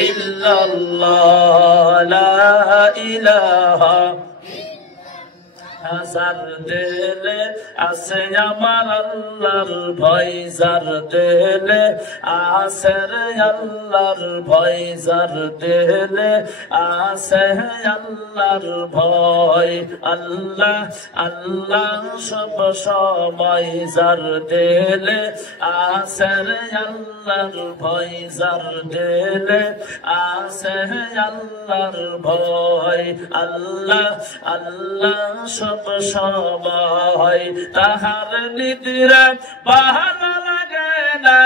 ইল্লাল্লাহ লা ইলাহা যার দিলে আছে আমার আল্লাহর ভয়, যার দিলে আছে আল্লাহর ভয়, যার দিলে আছে আল্লাহর ভয়। আল্লাহ আল্লাহ সব সময়, যার দিলে আছে আল্লাহর ভয়, যার দিলে আছে আল্লাহর ভয়। আল্লাহ আল্লাহ সব সময়, তাহার নিদ্রা ভালো লাগে না,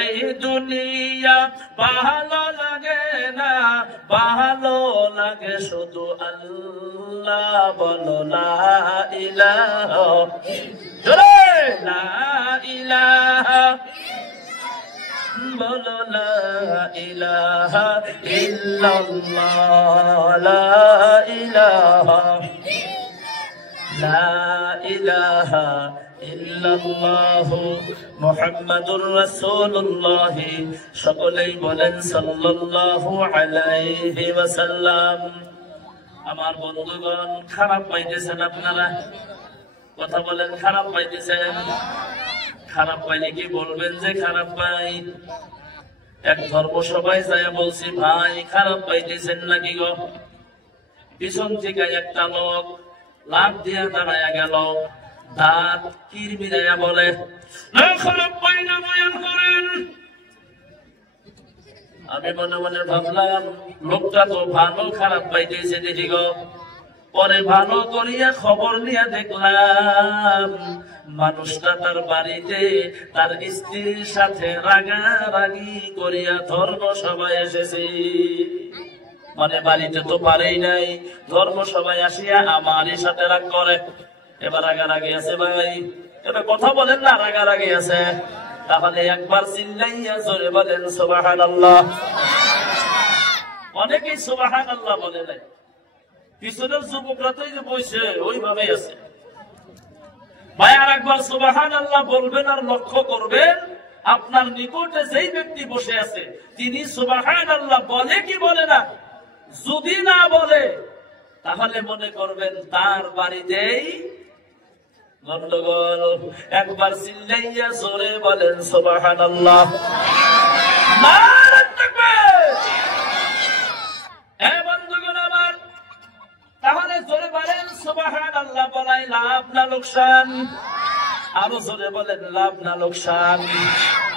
এই দুনিয়া ভালো লাগে না, ভালো লাগে শুধু আল্লাহ। বলো লা ইলাহা লা ইলাহা, বলো লা ইলাহা ইল্লাল্লাহ লা ইলাহা লা ইলাহা ইল্লাল্লাহ মুহাম্মাদুর রাসূলুল্লাহ। সকলেই বলেন সাল্লাল্লাহু আলাইহি ওয়াসাল্লাম। আমার বন্ধুগণ, খারাপ পাইতেছেন আপনারা? কথা বলেন, খারাপ পাইতেছেন? খারাপ পাইলে কি বলবেন যে খারাপ পাই? এক ধর্মসভায় যায় বলছি, ভাই খারাপ পাইতেছেন নাকি গো? পিছন থেকে একটা লোক লাভ দিয়া দাঁড়ায়া গেল, দাঁত কিরমিরাইয়া বলে, খারাপ পাই না, বয়ান করেন। আমি মনে মনে ভাবলাম, লোকটা তো ভালো খারাপ পাইতেছে দেখি গো। পরে ভালো করিয়া খবর নিয়ে দেখলাম, মানুষটা তার বাড়িতে তার স্ত্রীর সাথে রাগারাগি করিয়া ধর্মসভায় এসেছে। মানে বাড়িতে তো পারেই নাই, ধর্মসভায় আসিয়া আমারই সাথে রাগ করে। এবার রাগারাগি আছে ভাই, এবার কথা বলেন না, রাগারাগি আছে। তাহলে একবার চিল্লাইয়া জোরে বলেন সুবহানাল্লাহ। অনেকেই সুবহানাল্লাহ বলে নাই, পিছনের যুবকরা তো যে বইছে ওইভাবেই আছে। ভাই আর একবার সুবহানাল্লাহ বলবেন, আর লক্ষ্য করবেন আপনার নিকটে যেই ব্যক্তি বসে আছে তিনি সুবহানাল্লাহ বলে কি বলে না। যদি না বলে তাহলে মনে করবেন তার বাড়িতেই গন্ডগোল। একবার চিল্লাইয়া জোরে বলেন সুবহানাল্লাহ। নারে তাকবীর। বন্ধুগণ আমার, তাহলে জোরে বলেন সুবহানাল্লাহ বলাই লাভ না লোকসান? আরো জোরে বলেন, লাভ না লোকসান?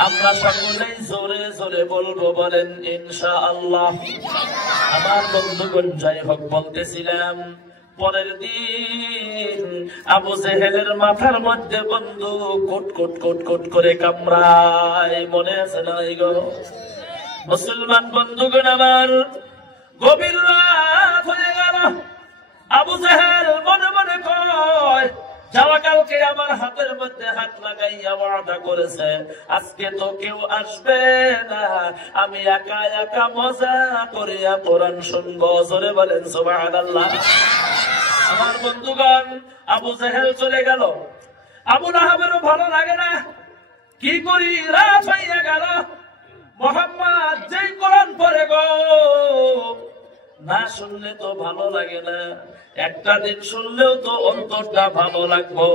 আমরা সকলেই জোরে জোরে বলবো, বলেন ইনশাআল্লাহ। আমার বন্ধুগণ, যাই হোক বলতেছিলাম, পরের দিন আবু জেহেলের মাথার মধ্যে বন্ধু কোট কোট কোট কোট করে কামড়ায়। মনে আছে না গো মুসলমান বন্ধুগণ আমার? গভীর রাত হয়ে গেল, আবু জেহেল মনে মনে কয়, যারা কালকে আমার হাতের মধ্যে হাত লাগাইয়া ওয়াদা করেছে আজকে তো কেউ আসবে না, আমি একা একা মজা করিয়া কোরআন শুনবো। জোরে বলেন সুবহানাল্লাহ। আমার বন্ধুগণ, আবু জেহেল চলে গেল, আবু লাহাবেরও ভালো লাগে না। কি করি, রাত হইয়া গেল, মুহাম্মদ যেই কোরআন পড়ে গো, না শুনলে তো ভালো লাগে না, একটা দিন শুনলেও তো অন্তরটা ভালো লাগবো।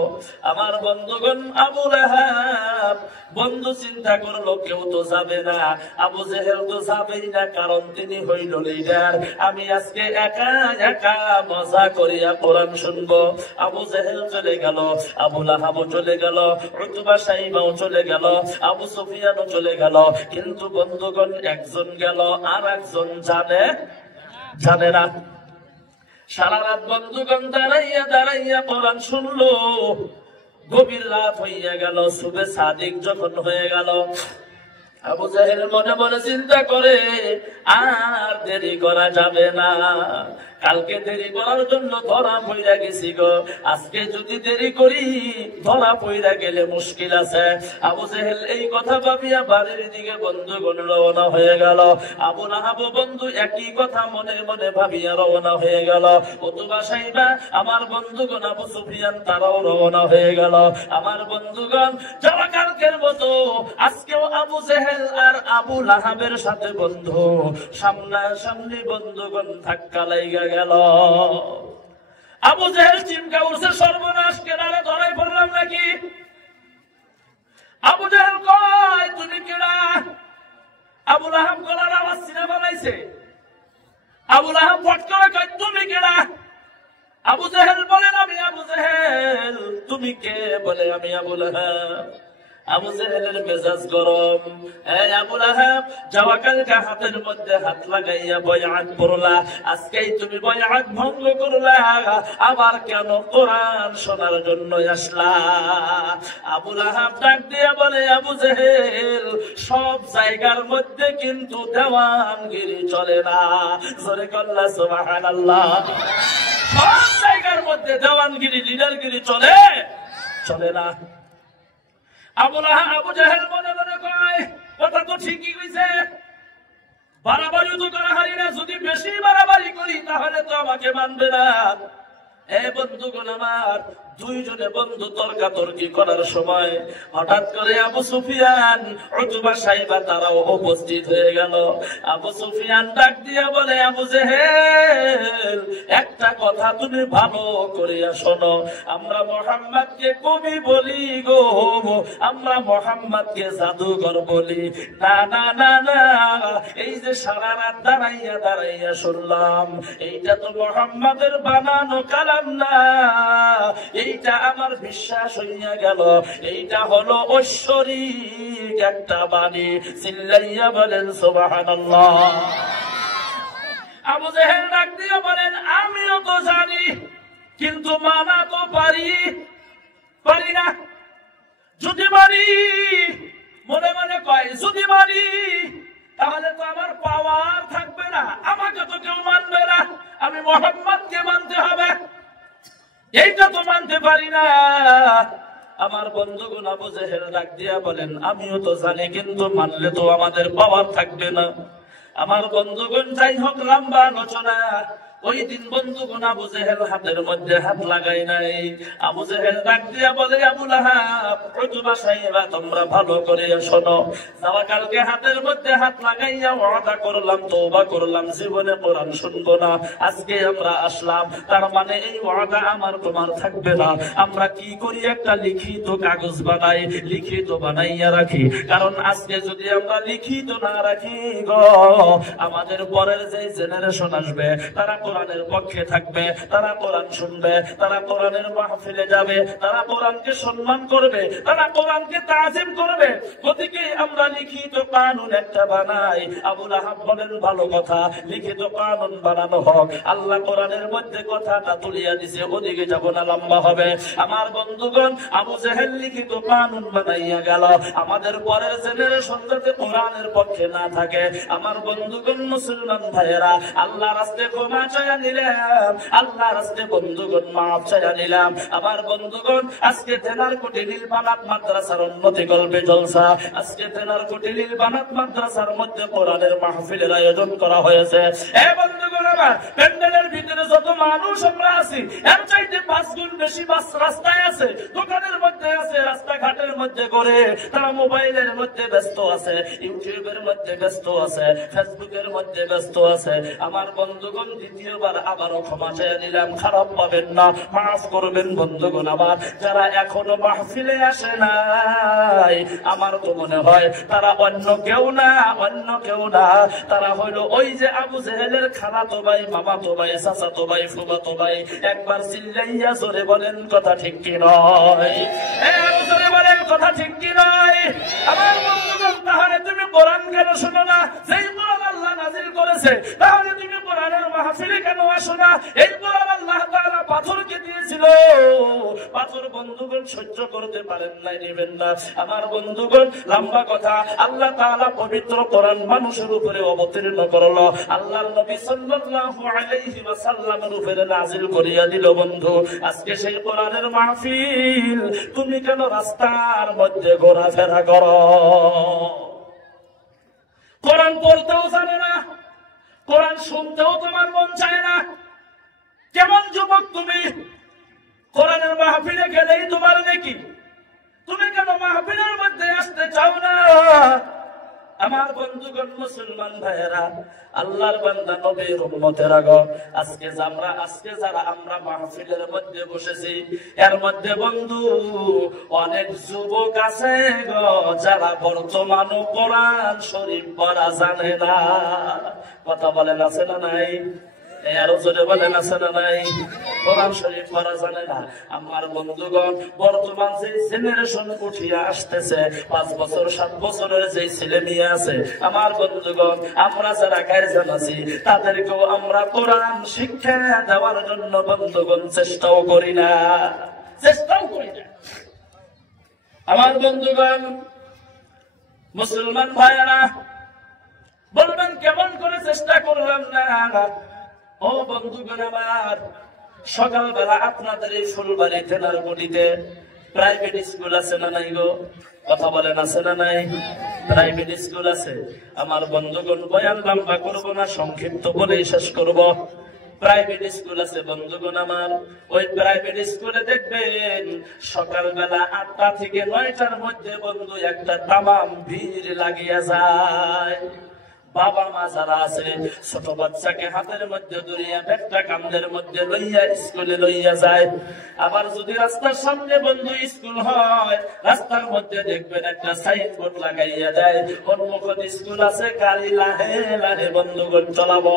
আমার বন্ধুগণ, আবু লাহাব বন্ধু চিন্তা করলো কেউ তো যাবে না, আবু জেহেল তো যাবেই না, কারণ তিনি হইল লিডার। আমি আজকে একা একা মজা করিয়া কোরআন শুনবো। আবু জেহেল চলে গেল, আবু লাহাবও চলে গেল, উতবা সাইবাও চলে গেল, আবু সুফিয়ানও চলে গেল। কিন্তু বন্ধুগণ, একজন গেল, আর একজন জানে না। সারা রাত বন্ধুগণ দাঁড়াইয়া দাঁড়াইয়া কোরআন শুনলো। গভীর রাত হইয়া গেল, সুবে সাদিক যখন হয়ে গেল, আবু জেহেল মনে মনে চিন্তা করে আর দেরি করা যাবে না, কালকে দেরি করার জন্য ধরা পইরা গেছি গো, আজকে যদি দেরি করি ধরা পইরা গেলে মুশকিল আছে। আবু জেহেল এই কথা ভাবিয়া বাড়ির দিকে বন্ধুগণ রওনা হয়ে গেল। আবু লাহাব বন্ধু একই কথা মনে মনে ভাবিয়া রওনা হয়ে গেল। উতবা সাইবা আমার বন্ধুগণ আবু সুফিয়ান তারাও রওনা হয়ে গেল। আমার বন্ধুগণ যারা কালকের মতো আজকেও আবু জেহেল আর আবু লাহাবের সাথে বন্ধু সামনাসামনি বন্ধুগণ ধাক্কা লাইগা গেল। আবু জেহেল চিন্তা উঠছে, সর্বনাশ, কেনারে ধরাই পড়লাম নাকি? আবু জেহেল কয়, তুমি কেডা? আবু লাহাব গলার আওয়াজ চিনে ফেলাইছে। আবু লাহাব ফট করে কয়, তুমি কেডা? আবু জেহেল বলেন, আমি আবু জেহেল। তুমি কে? বলে, আমি আবু লাহাব। আবু জেহেলের মেজাজ গরম। এই আবু লাহাব, যাওয়া কালকে হাতের মধ্যে হাত লাগাইয়া বয়াত করলা, আজকেই তুমি বয়াত ভঙ্গ করলা, আবার কেন কোরআন শোনার জন্য আসলা? আবু লাহাব ডাক দিয়া বলে, আবু জেহেল, সব জায়গার মধ্যে কিন্তু দেওয়ানগিরি চলে না। জোরে কল্লা সুবহানাল্লাহ। সব জায়গার মধ্যে দেওয়ানগিরি, লিডারগিরি চলে না। আবু জেহেল মনে মনে কয়, কথা তো ঠিকই কইছে, বাড়াবাড়ি তো করা হারি না, যদি বেশি বাড়াবাড়ি করি তাহলে তো আমাকে মানবে না। বন্ধুগণ আমার, দুইজনে বন্ধু তর্কাতর্কি করার সময় হঠাৎ করে আবু সুফিয়ান, উতবা সাইবা তারাও উপস্থিত হয়ে গেল। আবু সুফিয়ান ডাক দিয়া বলে, আবু জেহেল, একটা কথা তুমি ভালো করিয়া শোনো, আমরা মুহাম্মদকে কবি বলি গো, আমরা মুহাম্মদকে জাদুঘর বলি না। না না না, এই যে সারা রাত দাঁড়াইয়া শুনলাম, এইটা তো মুহাম্মদের বানানো কালাম না, এইটা আমার বিশ্বাস হইয়া গেল, এইটা হলো ঐশ্বরিক একটা বাণী। চিল্লাইয়া বলেন সুবহানাল্লাহ। আবু জেহেল ডাক দিয়ে বলেন, আমিও তো জানি, কিন্তু মানা তো পারি না। যদি মানি, মনে মনে কয়, যদি মানি তাহলে তো আমার পাওয়ার থাকবে না, আমাকে তো কেউ মানবে না, আমি মুহাম্মদকে মানতে হবে, এইটা তো মানতে পারি না। আমার বন্ধুগণ আবু জেহেল ডাক দিয়া বলেন, আমিও তো জানি, কিন্তু মানলে তো আমাদের পাওয়ার থাকবে না। আমার বন্ধুগণ, যাই হোক, লম্বা আলোচনা। ওই দিন বন্ধুগণ আবু জেহেল হাতের মধ্যে হাত লাগাই নাই। আবু জেহেল ডাক দিয়া বলে, আবু লাহাব, উতবা সাইবা, তোমরা ভালো করে শোনো, যাওয়া কালকে হাতের মধ্যে হাত লাগাইয়া ওয়াদা করলাম, তওবা করলাম, জীবনে কোরআন শুনবো না, আজকে আমরা আসলাম, তার মানে এই ওয়াদা আমার তোমার থাকবে না। আমরা কি করি, একটা লিখিত কাগজ বানাই, লিখিত বানাইয়া রাখি, কারণ আজকে যদি আমরা লিখিত না রাখি গো, আমাদের পরের যে জেনারেশন আসবে তারা কোরআনের পক্ষে থাকবে, তারা কোরআন শুনবে, তারা কোরআনের মাহফিলে যাবে, তারা কোরআনকে সম্মান করবে, তারা কোরআনকে তাজিম করবে। গতিকে আমরা লিখিত কানুন একটা বানাই। আবু লাহাব বলেন, ভালো কথা, লিখিত কানুন বানানো হোক। আল্লাহ কোরআনের মধ্যে কথাটা তুলিয়া দিছে, ওদিকে যাব না, লম্বা হবে। আমার বন্ধুগণ, আবু জেহেল লিখিত কানুন বানাইয়া গেল, আমাদের পরের জেনারেশন যাতে কোরআনের পক্ষে না থাকে। আমার বন্ধুগণ, মুসলমান ভাইয়েরা, আল্লাহ রাস্তায় ক্ষমা চাইয়া নিলাম, আল্লাহ রাস্তায় বন্ধুগণ মাফ চাইয়া নিলাম। আমার বন্ধুগণ, আজকে তেনারকুটি নীল বানাত মাদ্রাসার উন্নতি কল্পে জলসা, আজকে তেনারকুটি নীল বানাত মাদ্রাসার মধ্যে কোরআনের মাহফিলের আয়োজন করা হয়েছে। বন্ধুগণ আমার, প্যান্ডেলের ভিতরে যত মানুষ আমরা আছি, এর চাইতে 5 গুণ বেশি বাস রাস্তায় আছে, দোকানের মধ্যে আছে, রাস্তাঘাটের মধ্যে করে, তারা মোবাইলের মধ্যে ব্যস্ত আছে, ইউটিউবের মধ্যে ব্যস্ত আছে, ফেসবুকের মধ্যে ব্যস্ত আছে। আমার বন্ধুগণ, দ্বিতীয়বার আবারও ক্ষমা চেয়ে নিলাম, খারাপ পাবেন না, মাফ করবেন বন্ধুগণ আমার। যারা এখনো মাহফিলে আসে নাই, আমার তো মনে হয় তারা অন্য কেউ না, তারা হইলো ওই যে আবু জেহেলের খালাতো ভাই, মামাতো ভাই, চাচাতো ভাই, ফুফাতো ভাই। একবার চিল্লাইয়া জোরে বলেন, কথা ঠিক কি নয়? জোরে বলেন, কথা ঠিক কি নয়? আমার বন্ধুগণ, তাহলে তুমি কোরআন কেন শোনো না? যেই কোরআন আল্লাহ নাজিল করেছে, তাহলে তুমি কোরআনের মাহফিলে কেন আসো না? এই কোরআন আল্লাহ তাআলা পাথরকে দিয়েছিল, পাথর বন্ধুগণ সহ্য করতে পারেন নাই, নেবেন না। আমার বন্ধুগণ লম্বা কথা, আল্লাহ তাআলা পবিত্র কোরআন মানুষের উপরে অবতীর্ণ করলো, আল্লাহর নবী সাল্লাল্লাহু আলাইহি ওয়াসাল্লামের উপরে নাযিল করিয়া দিল। বন্ধু, আজকে সেই কোরআনের মাহফিল, তুমি কেন রাস্তার মধ্যে ঘোরাফেরা করো? কোরআন পড়তেও জানো না, কোরআন শুনতেও তোমার মন চায় না। কেমন যুবক তুমি? কোরআনের মাহফিলে গেলেই তোমার নেকি, তুমি কেন মাহফিলের মধ্যে আসতে চাও না? আমার বন্ধুগণ, মুসলমান ভাইয়েরা, আল্লাহর বান্দা নবীর উম্মতেরা গো, আজকে যারা আমরা মাহফিলের মধ্যে বসেছি, এর মধ্যে বন্ধু অনেক যুবক আছে গো, যারা বর্তমান কোরআন শরীফ পড়া জানে না। কথা বলেন, আছে না নাই? আরো জোরে বলেন, আছে না নাই? কোরআন শরীফ পড়া জানে না। আমার বন্ধুগণ, বর্তমান যে জেনারেশন উঠিয়া আসতেছে, 5 বছর 7 বছরের যে ছেলে মেয়ে আছে, আমার বন্ধুগণ, আমরা যারা গার্জিয়ান আছি, তাদেরকেও আমরা কোরআন শিক্ষা দেওয়ার জন্য বন্ধুগণ চেষ্টাও করি না। আমার বন্ধুগণ, মুসলমান ভাইয়েরা বলবেন, কেমন করে চেষ্টা করলাম না? ও বন্ধুগণ আমার, সকালবেলা আপনাদের এই ফুলবাড়ি থানার গলিতে প্রাইভেট স্কুল আছে না নাই গো? কথা বলেন, আছে না নাই? প্রাইভেট স্কুল আছে। আমার বন্ধুগণ, বয়ান লম্বা করবো না, সংক্ষিপ্ত বলেই শেষ করব। প্রাইভেট স্কুল আছে বন্ধুগণ আমার, ওই প্রাইভেট স্কুলে দেখবেন সকালবেলা 8টা থেকে 9টার মধ্যে বন্ধু একটা তামাম ভিড় লাগিয়া যায়। বাবা মা যারা আছে, ছোট বাচ্চাকে হাতের মধ্যে ধরিয়া ব্যাগটা কাঁধের মধ্যে লইয়া স্কুলে লইয়া যায়। আবার যদি রাস্তার সামনে বন্ধু স্কুল হয়, রাস্তার মধ্যে দেখবেন একটা সাইনবোর্ড লাগাইয়া দেয়, উন্মুখত স্কুল আছে, গাড়ি লাহে লাহে বন্ধুগণ চালাবো।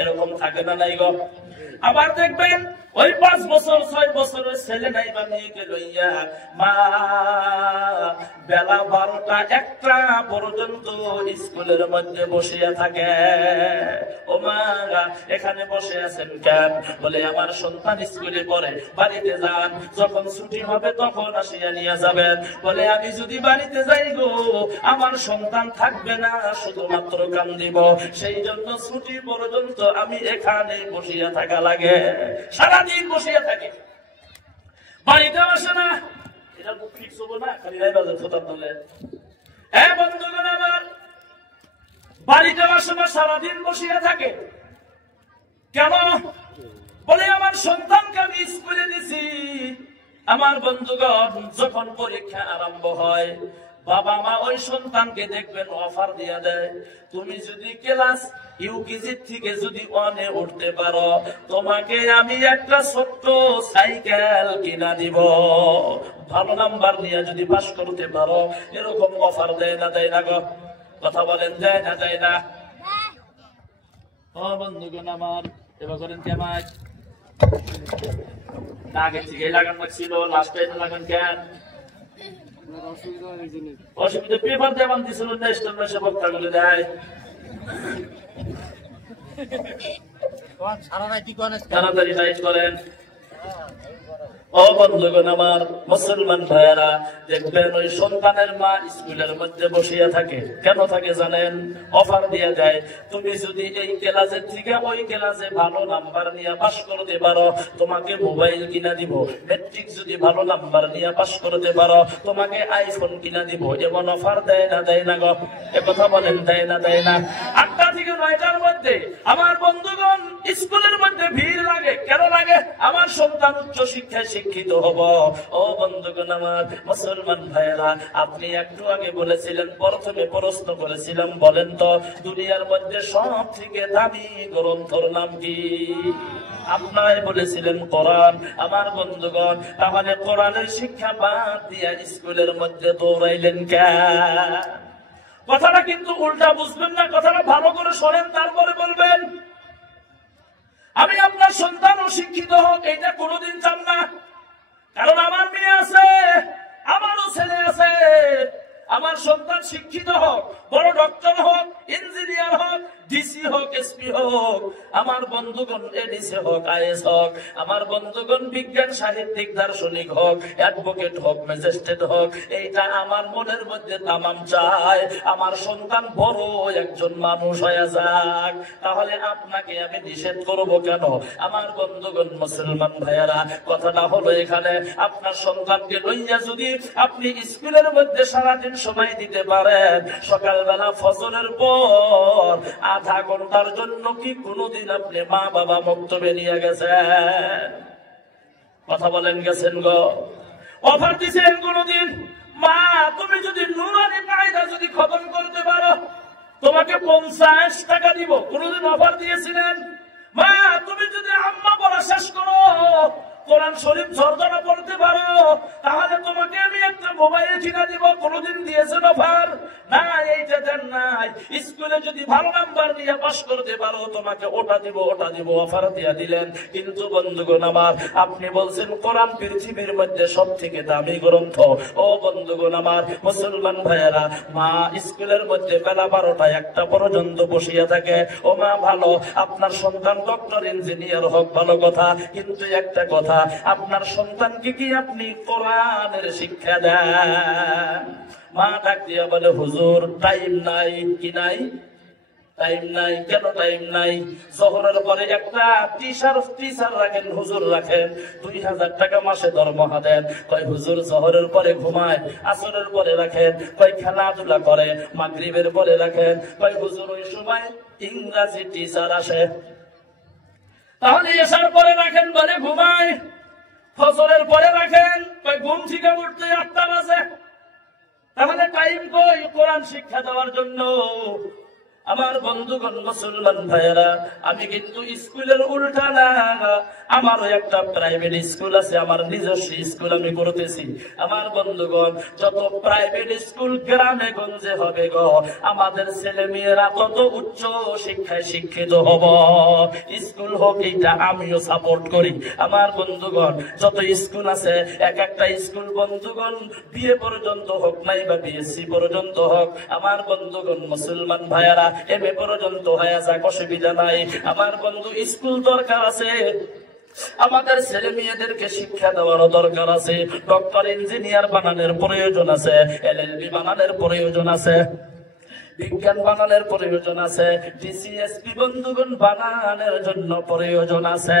এরকম থাকে না নাই গো? আবার দেখবেন ওই 5 বছর 6 বছরের ছেলে নাই বা মেয়েকে লইয়া মা বেলা 12টা 1টা পর্যন্ত স্কুলের মধ্যে বসিয়া থাকে। ও মা, এখানে বসে আছেন কেন? বলে, আমার সন্তান স্কুলে পড়ে, বাড়িতে যান, যখন ছুটি হবে তখন আসিয়া নিয়ে যাবেন। বলে, আমি যদি বাড়িতে যাই গো, আমার সন্তান থাকবে না, শুধুমাত্র কান্দিব, সেই জন্য ছুটি পর্যন্ত আমি এখানে বসিয়া থাকা লাগে। সারাদিন বসিয়া থাকে, বাড়িতে আসে না। এটা বুক ফিক্স হবো না, খালি রাইবাজার ফোটার দলে। হ্যাঁ বন্ধুগণ আমার, বাড়িতে আসে না, সারাদিন বসিয়া থাকে। কেন? বলে, আমার সন্তানকে আমি স্কুলে দিছি। আমার বন্ধুগণ, যখন পরীক্ষা আরম্ভ হয়, বাবা মা ওই সন্তানকে দেখবেন অফার দিয়া দেয়, তুমি যদি ক্লাস ইউকেজি থেকে যদি 1-এ উঠতে পারো, তোমাকে আমি একটা ছোট্ট সাইকেল কিনা দিব। ভালো নাম্বার নিয়ে যদি পাস করতে পারো, এরকম অফার দেয় না, দেয় না গো? কথা বলেন, দেয় না, দেয় না? ও বন্ধুগণ আমার, এবার করেন কেমন? আগে থেকে লাগান লাগছিল, লাস্ট টাইম লাগান কেন? অসুবিধা পেপার দেওয়ান দিছিল, ন্যাশনাল মেশে বক্তাগুলো দেয়। তাড়াতাড়ি টাইট করেন। ও বন্ধুগণ আমার, মুসলমান ভাইয়েরা, দেখবেন ওই সন্তানের মা স্কুলের মধ্যে বসিয়া থাকে। কেন থাকে জানেন? অফার দিয়ে যায়, তুমি যদি এই ক্লাসের থেকে ওই ক্লাসে ভালো নাম্বার নিয়ে পাস করতে পারো, তোমাকে মোবাইল কিনা দিব। ম্যাট্রিক যদি ভালো নাম্বার নিয়ে পাস করতে পারো, তোমাকে আইফোন কিনা দিব। এমন অফার দেয় না, দেয় না গো? এ কথা বলেন, দেয় না, দেয় না? 8টা থেকে 9টার মধ্যে আমার বন্ধুগণ স্কুলের মধ্যে ভিড় লাগে। কেন লাগে? আমার সন্তান উচ্চ শিক্ষায় শিক্ষিত হব। ও বন্ধুগণ আমার, মুসলমান ভাইয়েরা, আপনি একটু আগে বলেছিলেন, প্রথমে প্রশ্ন করেছিলাম, বলেন তো দুনিয়ার মধ্যে সব থেকে দামি গ্রন্থর নাম কি? আপনারাই বলেছিলেন কোরআন। আমার বন্ধুগণ, তাহলে কোরআনের শিক্ষা বাদ দিয়া স্কুলের মধ্যে দৌড়াইলেন কেন? কথাটা কিন্তু উল্টা বুঝবেন না, কথাটা ভালো করে শোনেন, তারপরে বলবেন। আমি আপনার সন্তান শিক্ষিত হোক, এইটা কোনোদিন চান না। কারণ আমার মেয়ে আছে, আমারও ছেলে আছে। আমার সন্তান শিক্ষিত হোক, বড় ডক্টর হোক, ইঞ্জিনিয়ার হোক, ডিসি হোক, এসপি হোক, আমার বন্ধুগণ এডিসি হোক, আইএস হোক, আমার বন্ধুগণ বিজ্ঞান সাহিত্যিক দার্শনিক হোক, অ্যাডভোকেট হোক, ম্যাজিস্ট্রেট হোক, এইটা আমার মনের মধ্যে তামাম চায় আমার সন্তান বড় একজন মানুষ হয়ে যাক। তাহলে আপনাকে আমি নিষেধ করব কেন? আমার বন্ধুগণ মুসলমান ভাইয়েরা, কথাটা হলো এখানে আপনার সন্তানকে লইয়া যদি আপনি স্কুলের মধ্যে সারাদিন সময় দিতে পারেন, সকালবেলা ফজরের পর আধা ঘন্টার জন্য কি কোনোদিন আপনি মা বাবা মক্তবে নিয়ে গেছেন? কথা বলেন, গেছেন গো? অফার দিছেন কোনোদিন? মা তুমি যদি নুরানি কায়দা যদি খতম করতে পারো তোমাকে 50 টাকা দিব, কোনোদিন অফার দিয়েছিলেন? মা তুমি যদি আম্মা পড়া শেষ করো, কোরআন শরীফ ঝরঝরা পড়তে পারো, তাহলে তোমাকে আমি একটা মোবাইল কিনে দিব, কোনোদিন দিয়েছেন অফার? না, এইটা দেন নাই। স্কুলে যদি ভালো নাম্বার নিয়ে পাস করতে পারো তোমাকে ওটা দিব, ওটা দিব, অফার দিয়ে দিলেন। কিন্তু বন্ধুগণ আমার, আপনি বলছেন কোরআন পৃথিবীর মধ্যে সব থেকে দামি গ্রন্থ। ও বন্ধুগণ আমার, মুসলমান ভাইয়েরা, মা স্কুলের মধ্যে বেলা 12টা 1টা পর্যন্ত বসিয়া থাকে। ও মা, ভালো আপনার সন্তান ডক্টর ইঞ্জিনিয়ার হোক, ভালো কথা, কিন্তু একটা কথা, আপনার সন্তানকে কি আপনি কোরআনের শিক্ষা দেন? মা ডাক দিয়া বলে, হুজুর টাইম নাই। কি নাই? টাইম নাই। কেন টাইম নাই? জোহরের পরে একটা টিচার রাখেন, হুজুর রাখেন, 2000 টাকা মাসে দরমহা দেন। কয় হুজুর জোহরের পরে ঘুমায়, আসরের পরে রাখেন, কয় খেলাধুলা করে, মাগরিবের পরে রাখেন, কয় হুজুর ওই সময় ইংরাজি টিচার আসে। তাহলে এসার পরে রাখেন, বলে ঘুমায়। ফজরের পরে রাখেন, কয় ঘুম থেকে উঠতে 8টা বাজে। তাহলে টাইম কই কোরআন শিক্ষা দেওয়ার জন্য? আমার বন্ধুগণ মুসলমান ভাইয়েরা, আমি কিন্তু স্কুলের উল্টা না, আমারও একটা প্রাইভেট স্কুল আছে, আমার নিজস্ব স্কুল আমি করতেছি। আমার বন্ধুগণ, যত প্রাইভেট স্কুল গ্রামে গঞ্জে হবে গো, আমাদের ছেলে মেয়েরা কত উচ্চ শিক্ষায় শিক্ষিত হব। স্কুল হোক, এইটা আমিও সাপোর্ট করি। আমার বন্ধুগণ, যত স্কুল আছে, এক একটা স্কুল বন্ধুগণ বিএ পর্যন্ত হোক নাই বা বিএসসি পর্যন্ত হোক, আমার বন্ধুগণ মুসলমান ভাইয়েরা এমএ পর্যন্ত হয়ে যাক, অসুবিধা নাই। আমার বন্ধু স্কুল দরকার আছে, আমাদের ছেলে মেয়েদেরকে শিক্ষা দেওয়ারও দরকার আছে। ডক্টর ইঞ্জিনিয়ার বানানোর প্রয়োজন আছে, এলএলবি বানানোর প্রয়োজন আছে, বিজ্ঞান বানানোর প্রয়োজন আছে, ডিসিএসপি বন্ধুগণ বানানোর জন্য প্রয়োজন আছে।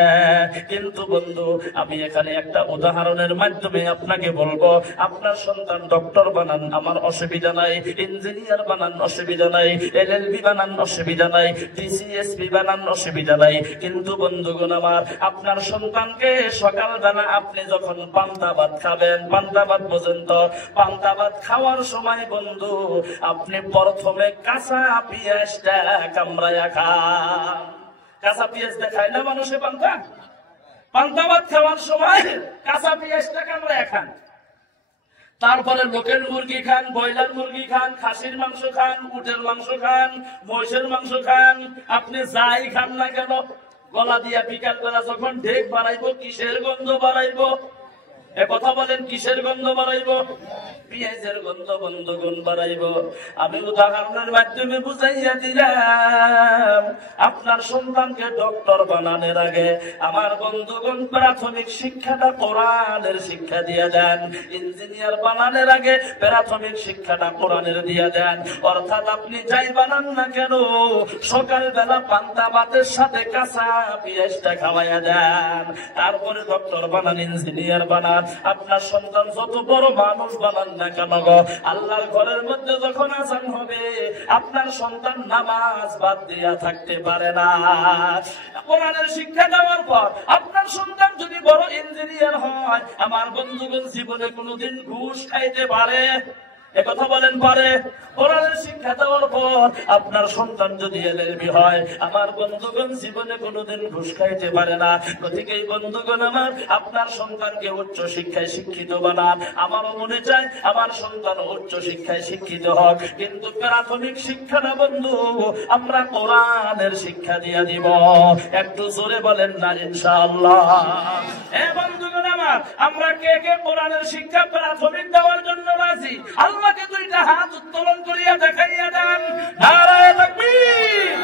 কিন্তু বন্ধু, আমি এখানে একটা উদাহরণের মাধ্যমে আপনাকে বলবো, আপনার সন্তান ডক্টর বানান, আমার অসুবিধা নাই, ইঞ্জিনিয়ার বানান অসুবিধা নাই, এলএলবি বানান অসুবিধা নাই, ডিসিএসপি বানান অসুবিধা নাই। কিন্তু বন্ধুগণ আমার, আপনার সন্তানকে সকালবেলা আপনি যখন পান্তা ভাত খাবেন, পান্তা ভাত বোঝেন তো, পান্তা ভাত খাওয়ার সময় বন্ধু আপনি প্রথমে কাঁচা পেঁয়াজটা কামড়ায়া খান। কাঁচা পেঁয়াজটা খায় না মানুষে? পান্তা ভাত খাওয়ার সময় কাঁচা পেঁয়াজটা কামড়ায়া খান। তারপরে লোকের মুরগি খান, ব্রয়লার মুরগি খান, খাসির মাংস খান, উটের মাংস খান, মহিষের মাংস খান, আপনি যাই খান না কেন, গলা দিয়া বিকাল বেলা যখন ঢেক বাড়াইবো, কিসের গন্ধ বাড়াইবো? এ কথা বলেন, কিসের গন্ধ বাড়াইবো? পেঁয়াজের গন্ধ বন্ধুগণ বাড়াইবো। আমি উদাহরণের মাধ্যমে বুঝাইয়া দিলাম, আপনার সন্তানকে ডক্টর বানানোর আগে আমার বন্ধুগণ প্রাথমিক শিক্ষাটা কোরআনের শিক্ষা দিয়ে দেন। ইঞ্জিনিয়ার বানানোর আগে প্রাথমিক শিক্ষাটা কোরআনের দিয়ে দেন। অর্থাৎ আপনি যাই বানান না কেন, সকালবেলা পান্তা ভাতের সাথে কাঁচা পেঁয়াজটা খাওয়াইয়া দেন। তারপরে ডক্টর বানান, ইঞ্জিনিয়ার বানান। আপনার সন্তান যত বড় মানুষ বানান না কেন গো, আল্লাহর ঘরের মধ্যে যখন আযান হবে, আপনার সন্তান নামাজ বাদ দিয়া থাকতে পারে না। কোরআনের শিক্ষা দেওয়ার পর আপনার সন্তান যদি বড় ইঞ্জিনিয়ার হয়, আমার বন্ধুগণ জীবনে কোনোদিন ঘুষ খাইতে পারে? একথা বলেন, পারে? কোরআনের শিক্ষা দেওয়ার পর আপনার সন্তান যদি এলএলবি হয়, আমার বন্ধুগণ জীবনে কোনোদিন ঘুষ খাইতে পারে না। গতিকে বন্ধুগণ আমার, আপনার সন্তানকে উচ্চ শিক্ষায় শিক্ষিত বানান। আমারও মনে চায় আমার সন্তান উচ্চ শিক্ষায় শিক্ষিত হোক, কিন্তু প্রাথমিক শিক্ষাটা বন্ধু আমরা কোরআনের শিক্ষা দিয়ে দিব। একটু জোরে বলেন না ইনশাআল্লাহ? বন্ধুগণ আমার, আমরা কে কে কোরআনের শিক্ষা প্রাথমিক দেওয়ার জন্য রাজি? আল্লাহকে 2টা হাত উত্তোলন করিয়া দেখাইয়া দেন। নারায়ে তাকবীর।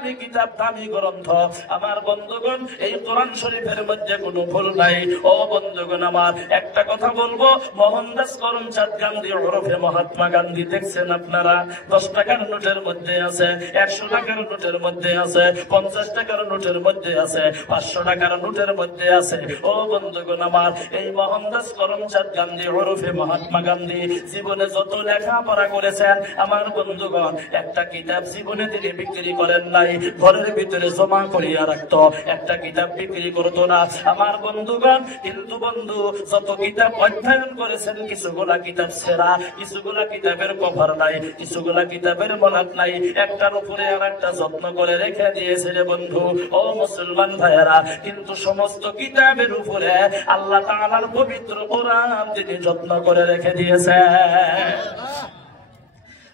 দামি কিতাব, দামি গ্রন্থ। আমার বন্ধুগণ, এই কোরআন শরীফের মধ্যে কোনো ভুল নাই। ও বন্ধুগণ আমার, একটা কথা বলবো, মোহনদাস করমচাঁদ গান্ধী ওরফে মহাত্মা গান্ধী দেখছেন আপনারা? 10 টাকার নোটের মধ্যে আছে, 100 টাকার নোটের মধ্যে আছে, 50 টাকার নোটের মধ্যে আছে, 500 টাকার নোটের মধ্যে আছে। ও বন্ধুগণ আমার, এই মোহনদাস করমচাঁদ গান্ধী ওরফে মহাত্মা গান্ধী জীবনে যত লেখাপড়া করেছেন, আমার বন্ধুগণ একটা কিতাব জীবনে তিনি বিক্রি করেন নাই, ঘরের ভিতরে জমা করিয়া রাখতো, একটা কিতাব বিক্রি করতো না। আমার বন্ধুগণ, কিন্তু বন্ধু যত কিতাব অধ্যয়ন করেছেন, কিছুগুলা কিতাব ছেঁড়া, কিছুগুলা কিতাবের কভার নাই, কিছুগুলা কিতাবের মলাট নাই, একটার উপরে আর একটা যত্ন করে রেখে দিয়েছে রে বন্ধু। ও মুসলমান ভাইয়েরা, কিন্তু সমস্ত কিতাবের উপরে আল্লাহ তাআলার পবিত্র কোরআন তিনি যত্ন করে রেখে দিয়েছে।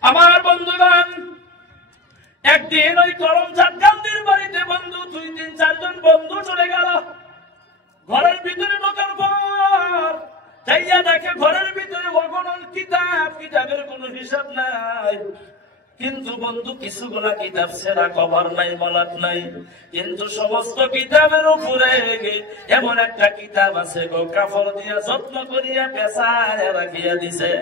আমার বন্ধুগণ, একদিন ওই করমচাঁদ গান্ধীর বাড়িতে বন্ধু 2-3-4 জন বন্ধু চলে গেল। ঘরের ভিতরে ঢোকার পর যাইয়া দেখে ঘরের ভিতরে অগণন কিতাব, কিতাবের কোনো হিসাব নাই। কিন্তু বন্ধু কিছুগুলা কিতাব ছেঁড়া, কভার নাই, মলাট নাই, কিন্তু সমস্ত কিতাবের উপরে এমন একটা কিতাব আছে গো, কাপড় দিয়া যত্ন করিয়া পেছায় রাখিয়া দিছে।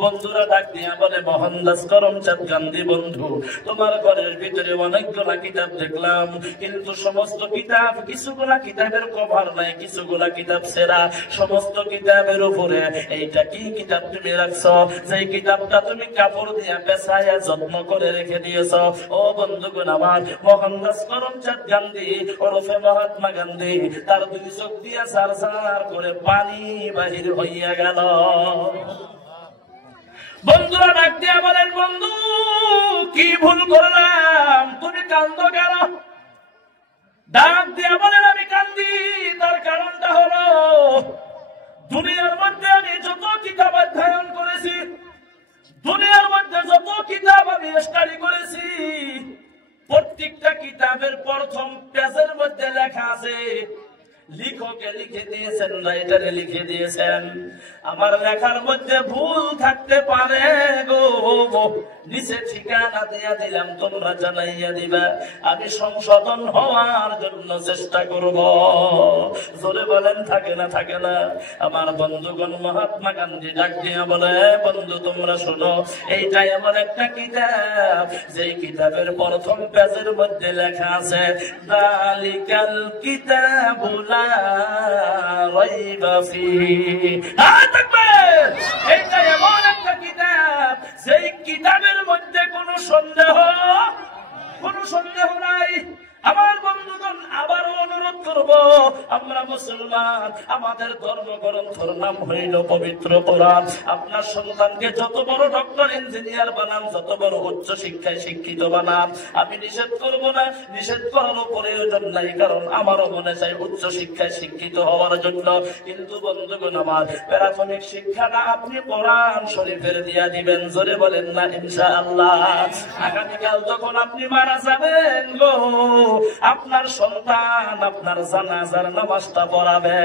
বন্ধুরা ডাক দিয়া বলে, মোহনদাস করমচাঁদ গান্ধী বন্ধু, তোমার ঘরের ভিতরে অনেকগুলা কিতাব দেখলাম, কিন্তু সমস্ত কিতাব, কিছুগুলা কিতাবের কভার নাই, কিছুগুলা কিতাব ছেঁড়া, সমস্ত কিতাবের উপরে এইটা কি কিতাব তুমি রাখছো, যেই কিতাবটা তুমি কাপড় দিয়া পেছায় যত্ন করে রেখে দিয়েছ? ও বন্ধুগণ আমার, মোহনদাস করমচাঁদ গান্ধী ওরফে মহাত্মা গান্ধী তার 2 চোখ দিয়া সার করে পানি বাহির হইয়া গেল। বন্ধুরা ডাক দিয়া বলেন, বন্ধু কি ভুল করলাম, তুমি কান্দো কেন? ডাক দিয়া বলেন, আমি কান্দি তার কারণটা হলো, দুনিয়ার মধ্যে আমি যত কিতাব অধ্যয়ন করেছি, দুনিয়ার মধ্যে যত কিতাব আমি স্টাডি করেছি, প্রত্যেকটা কিতাবের প্রথম পেজের মধ্যে লেখা আছে, লিখকে লিখে দিয়েছেন, রাইটারে লিখে দিয়েছেন, আমার লেখার মধ্যে ভুল থাকতে পারে গো, নিচে ঠিকানা দিয়া দিলাম, তোমরা জানাইয়া দিবা, আমি সংশোধন হওয়ার জন্য চেষ্টা করব। জোরে বলেন, থাকে না? থাকে না? আমার বন্ধুগণ, মহাত্মা গান্ধী ডাক দিয়া বলে, বন্ধু তোমরা শোনো, এইটা এমন একটা কিতাব, যেই কিতাবের প্রথম পেজের মধ্যে লেখা আছে, দালিকাল কিতাবুল লা রাইবা ফিহি। এইটা এমন একটা কিতাব, যেই কিতাবের মধ্যে কোনো সন্দেহ নাই। আমার বন্ধুগণ, আবারও অনুরোধ করব, আমরা মুসলমান, আমাদের ধর্মগ্রন্থের নাম হইল পবিত্র কোরআন। আপনার সন্তানকে যত বড় ডক্টর, ইঞ্জিনিয়ার বানান, যত বড় উচ্চ শিক্ষায় শিক্ষিত বানান, আমি নিষেধ করব না, নিষেধ করারও প্রয়োজন নাই, কারণ আমারও মনে চাই উচ্চ শিক্ষায় শিক্ষিত হওয়ার জন্য। কিন্তু বন্ধুগণ আমার, প্রাথমিক শিক্ষাটা আপনি কোরআন শরীফের দিয়া দিবেন। জোরে বলেন না ইনশাআল্লাহ? আগামীকাল যখন আপনি মারা যাবেন গো, আপনার সন্তান আপনার জানাজার নামাজটা পড়াবে।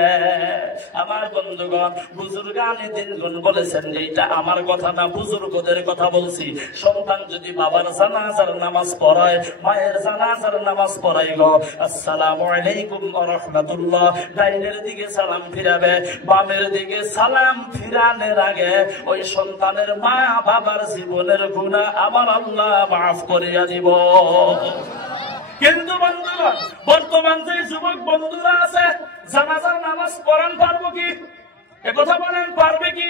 আমার বন্ধুগণ, বুজুর্গানে দিনগুন বলেছেন, এইটা আমার কথা না, বুজুর্গদের কথা বলছি। সন্তান যদি বাবার জানাজার নামাজ পড়ায়, মায়ের জানাজার নামাজ পড়াই গো, আসসালামু আলাইকুম ওয়া রাহমাতুল্লাহ, ডাইনের দিকে সালাম ফিরাবে, বামের দিকে সালাম ফিরানোর আগে ওই সন্তানের মা বাবার জীবনের গুনাহ আমার আল্লাহ মাফ করিয়া দিব। কিন্তু বন্ধুগণ, বর্তমান যে যুবক বন্ধুরা আছে, জানাজার নামাজ পড়ান পারবো কি? একথা বলেন, পারবে কি?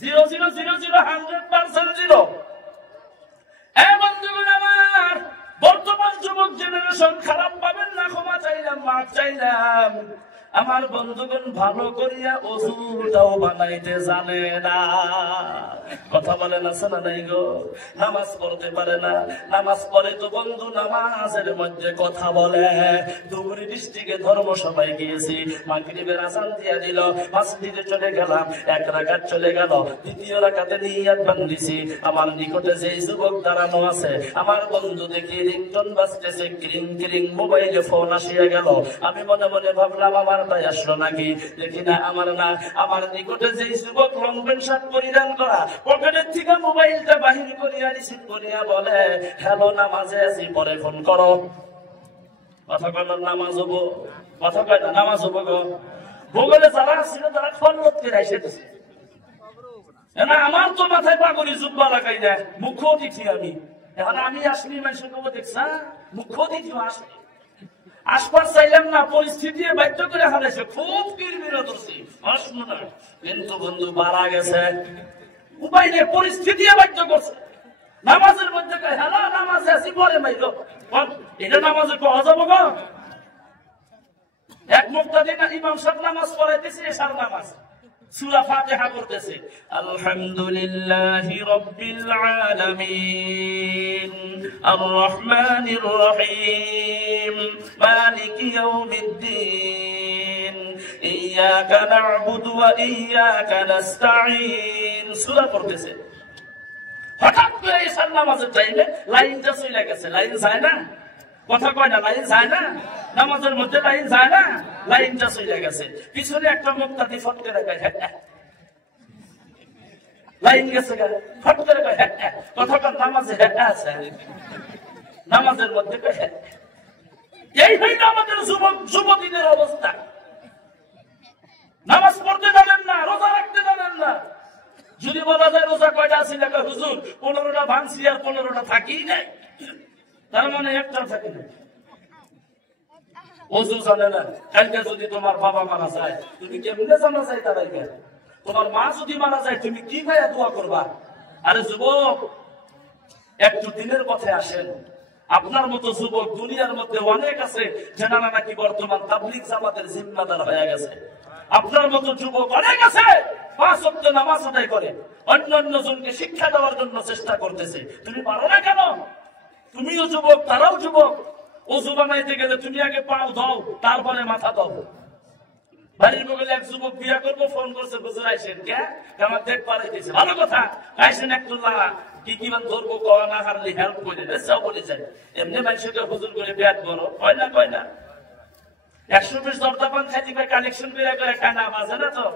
00000 জিরো। এই বন্ধুগণ আমার, বর্তমান যুবক জেনারেশন, খারাপ পাবেন না, ক্ষমা চাইলাম, মাফ চাইলাম। আমার বন্ধুগণ ভালো করিয়া ওযুটাও বানাইতে জানে না। কথা বলেন, আছে না নাই গো? নামাজ পড়তে পারে না, নামাজ পড়ে তো বন্ধু নামাজের মধ্যে কথা বলে। ধুবড়ী ডিস্ট্রিক্টে ধর্মসভায় গিয়েছি, মাগরিবের আযান দিয়া দিল, মসজিদে চলে গেলাম, 1 রাকাত চলে গেল, দ্বিতীয় রাকাতে নিয়াত বান্ধিছি। আমার নিকটে যে যুবক দাঁড়ানো আছে, আমার বন্ধু দেখি রিংটোন বাজতেছে, ক্রিং ক্রিং, মোবাইলে ফোন আসিয়া গেল। আমি মনে মনে ভাবলাম আমার তাই আসলো নাকি, দেখি না আমার না। আমার নিকটে যে যুবক লং প্যান্ট শার্ট পরিধান করা, পকেটের থেকে মোবাইলটা বাহির করিয়া রিসিভ করিয়া বলে, হ্যালো নামাজে আছি, পরে ফোন করো। কথা কয় না নামাজ হবো, কথা কয় না নামাজ হবো গো। ভূগোলে যারা ছিল তারা খরলত করে এসেছে। আমার তো মাথায় পাগড়ি জুব্বা লাগাই দেয়, মুখ্য অতিথি আমি। এখন আমি আসলি মানুষের খবর দেখছা, মুখ্য অতিথি আসলি আসবার চাইলাম না, পরিস্থিতি বাধ্য করে হারাইছে। খুব কিরমির ধরছি, আসলো না, কিন্তু বন্ধু মারা গেছে। উপায় নেই, পরিস্থিতি বাধ্য করছে। নামাজের মধ্যে হ্যালো নামাজে আসি, পরে মাইল এটা নামাজে পাওয়া যাবো গো। এক মুক্তাদি না ইমাম সাহেব নামাজ পড়াইতেছে, এশার নামাজ সূরা ফাতিহা পড়তেছে, আলহামদুলিল্লাহি রাব্বিল আলামিন আর রহমানির রহিম মালিকি ইয়াউমিদ্দিন ইয়্যাকা না'বুদু ওয়া ইয়্যাকা নাস্তাঈন সূরা পড়তেছে। হঠাৎ করে এশার নামাজের টাইমে লাইনটা চলে গেছে। লাইন যায় না, কথা কয় না, লাইন যায় না, নামাজের মধ্যে লাইন যায় না, লাইনটা চলে গেছে। পিছনে একটা মুক্তাদি ফট করে কয় হ্যাঁ, লাইন গেছে ফট করে কয় হ্যাঁ, কথা কয় নামাজে হ্যাঁ আছে, নামাজের মধ্যে কয় হ্যাঁ। এই হইল আমাদের যুবতীদের অবস্থা। নামাজ পড়তে জানেন না, রোজা রাখতে জানেন না। যদি বলা যায় রোজা কয়টা আছে, লেখা হুজুর 15টা ভাঙছি আর 15টা থাকি নাই, তার মানে একটা থাকে না। ওযু জানে না। কালকে যদি তোমার বাবা মারা যায়, তুমি কেমনে জানা যায় তারাই? তোমার মা যদি মারা যায়, তুমি কি ভাইয়া দোয়া করবা? আরে যুবক, একটু দিনের পথে আসেন। আপনার মতো যুবক দুনিয়ার মধ্যে অনেক আছে, যারা নাকি বর্তমান তাবলীগ জামাতের জিম্মাদার হয়ে গেছে। আপনার মতো যুবক অনেক আছে, 5 ওয়াক্ত নামাজ আদায় করে, অন্যান্য জনকে শিক্ষা দেওয়ার জন্য চেষ্টা করতেছে। তুমি পারো না কেন? তুমিও যুবক, তারাও যুবক। ওযু বানাইতে গেলে তুমি আগে পাও দাও, তারপরে মাথা দাও। বাড়ির বগলে এক যুবক বিয়া করবো, ফোন করছে, হুজুর আইসেন কে? আমার দেখ পালাইতেছে। ভালো কথা, আইসেন একটু কি কিমান ধরবো, কওয়া না হারলে হেল্প করে দেও বলে যায়। এমনি মানুষকে হুজুর করে বিয়াত করো, কয় না 120 জর্দাপান খাইতে পাই, কালেকশন করে করে খায় না, বাজে না তো।